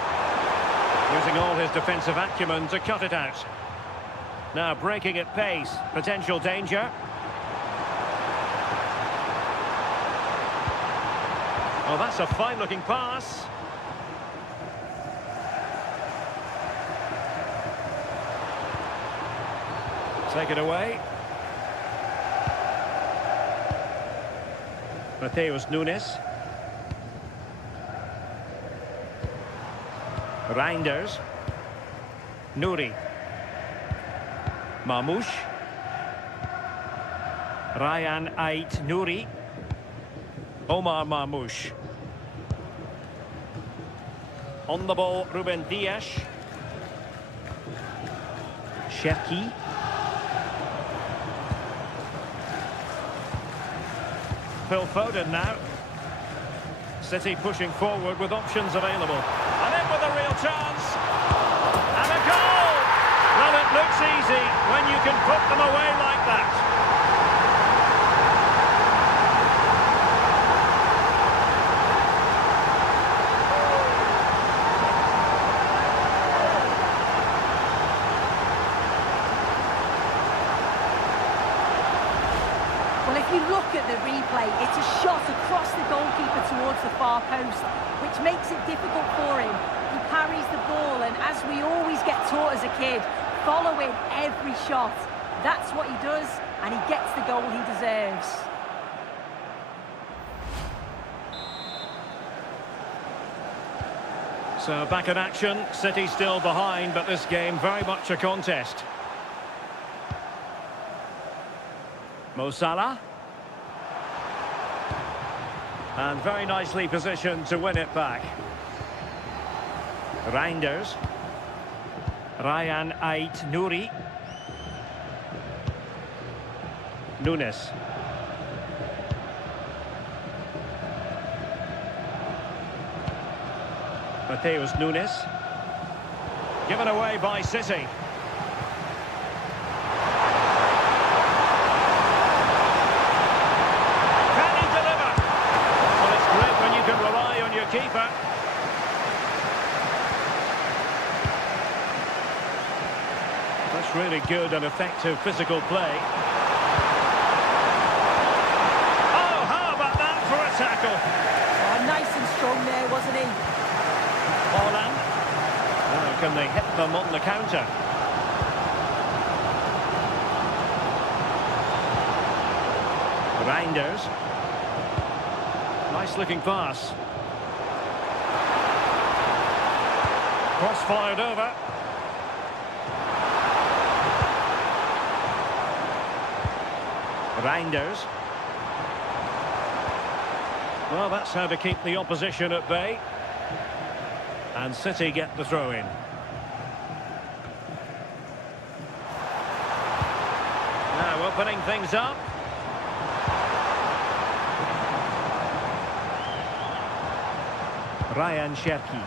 Using all his defensive acumen to cut it out. Now breaking at pace. Potential danger. Oh, that's a fine-looking pass. Take it away. Mateus Nunes. Reinders. Nouri. Marmoush. Ryan Ait-Nouri. Omar Marmoush. On the ball, Ruben Dias. Cherki. Phil Foden now. City pushing forward with options available. And in with a real chance. And a goal! Well, it looks easy when you can put them away like that. the far post, which makes it difficult for him. He parries the ball, and as we always get taught as a kid, following every shot. That's what he does, and he gets the goal he deserves. So back in action, City still behind, but this game very much a contest. Mo Salah. And very nicely positioned to win it back. Reinders. Ryan Ait-Nouri. Nunes. Mateus Nunes. Given away by City. Can he deliver? Well, it's great when you can rely on your keeper. That's really good and effective physical play. Oh, how about that for a tackle? Oh, nice and strong there, wasn't he? Holland. Now can they hit them on the counter? Reinders. Nice looking pass. Cross fired over. Reinders. Well, that's how to keep the opposition at bay. And City get the throw in. Now opening things up. Ryan Cherki.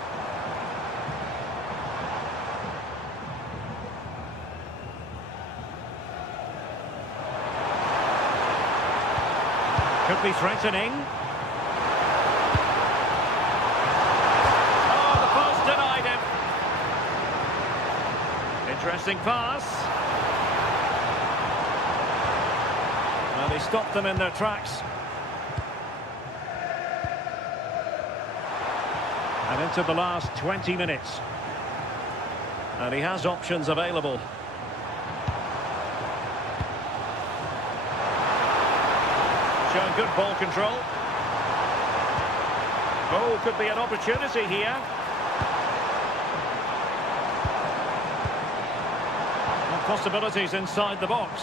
Could be threatening. Interesting pass. Well, he stopped them in their tracks. And into the last 20 minutes. And he has options available. Showing good ball control. Oh, could be an opportunity here. Possibilities inside the box.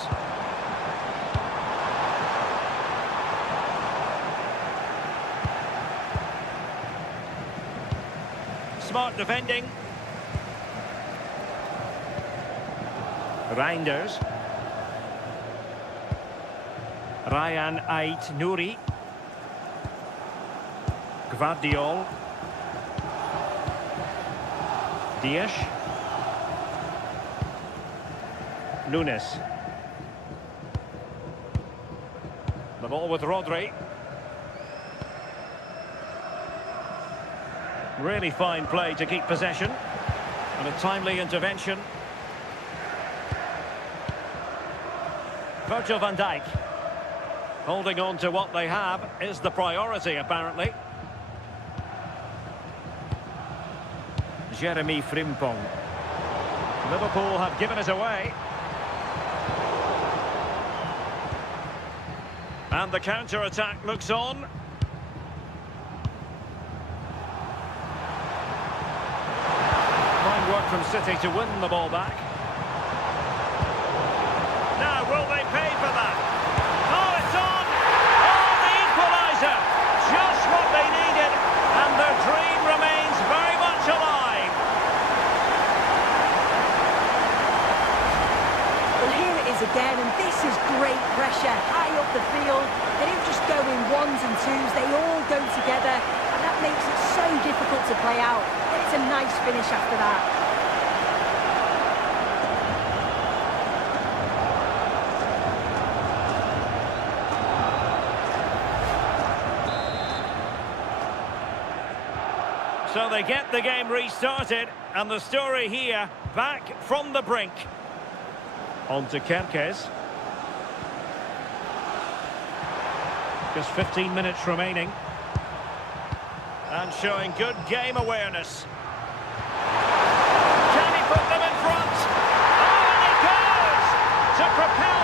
Smart defending. Reinders. Ryan Ait-Nouri. Gvardiol. Dias. Nunes. The ball with Rodri. Really fine play to keep possession. And a timely intervention. Virgil van Dijk. Holding on to what they have is the priority, apparently. Jeremy Frimpong. Liverpool have given it away. And the counter-attack looks on. Fine work from City to win the ball back. Now, will they pay for that? Oh, it's on! Oh, the equalizer! Just what they needed, and their dream remains very much alive. Well, here it is again, and this is great pressure. High up the field, they don't just go in ones and twos, they all go together, and that makes it so difficult to play out. And it's a nice finish after that. So they get the game restarted, and the story here, back from the brink. On to Kerkez. Just 15 minutes remaining. And showing good game awareness. Can he put them in front? Oh, and he goes to propel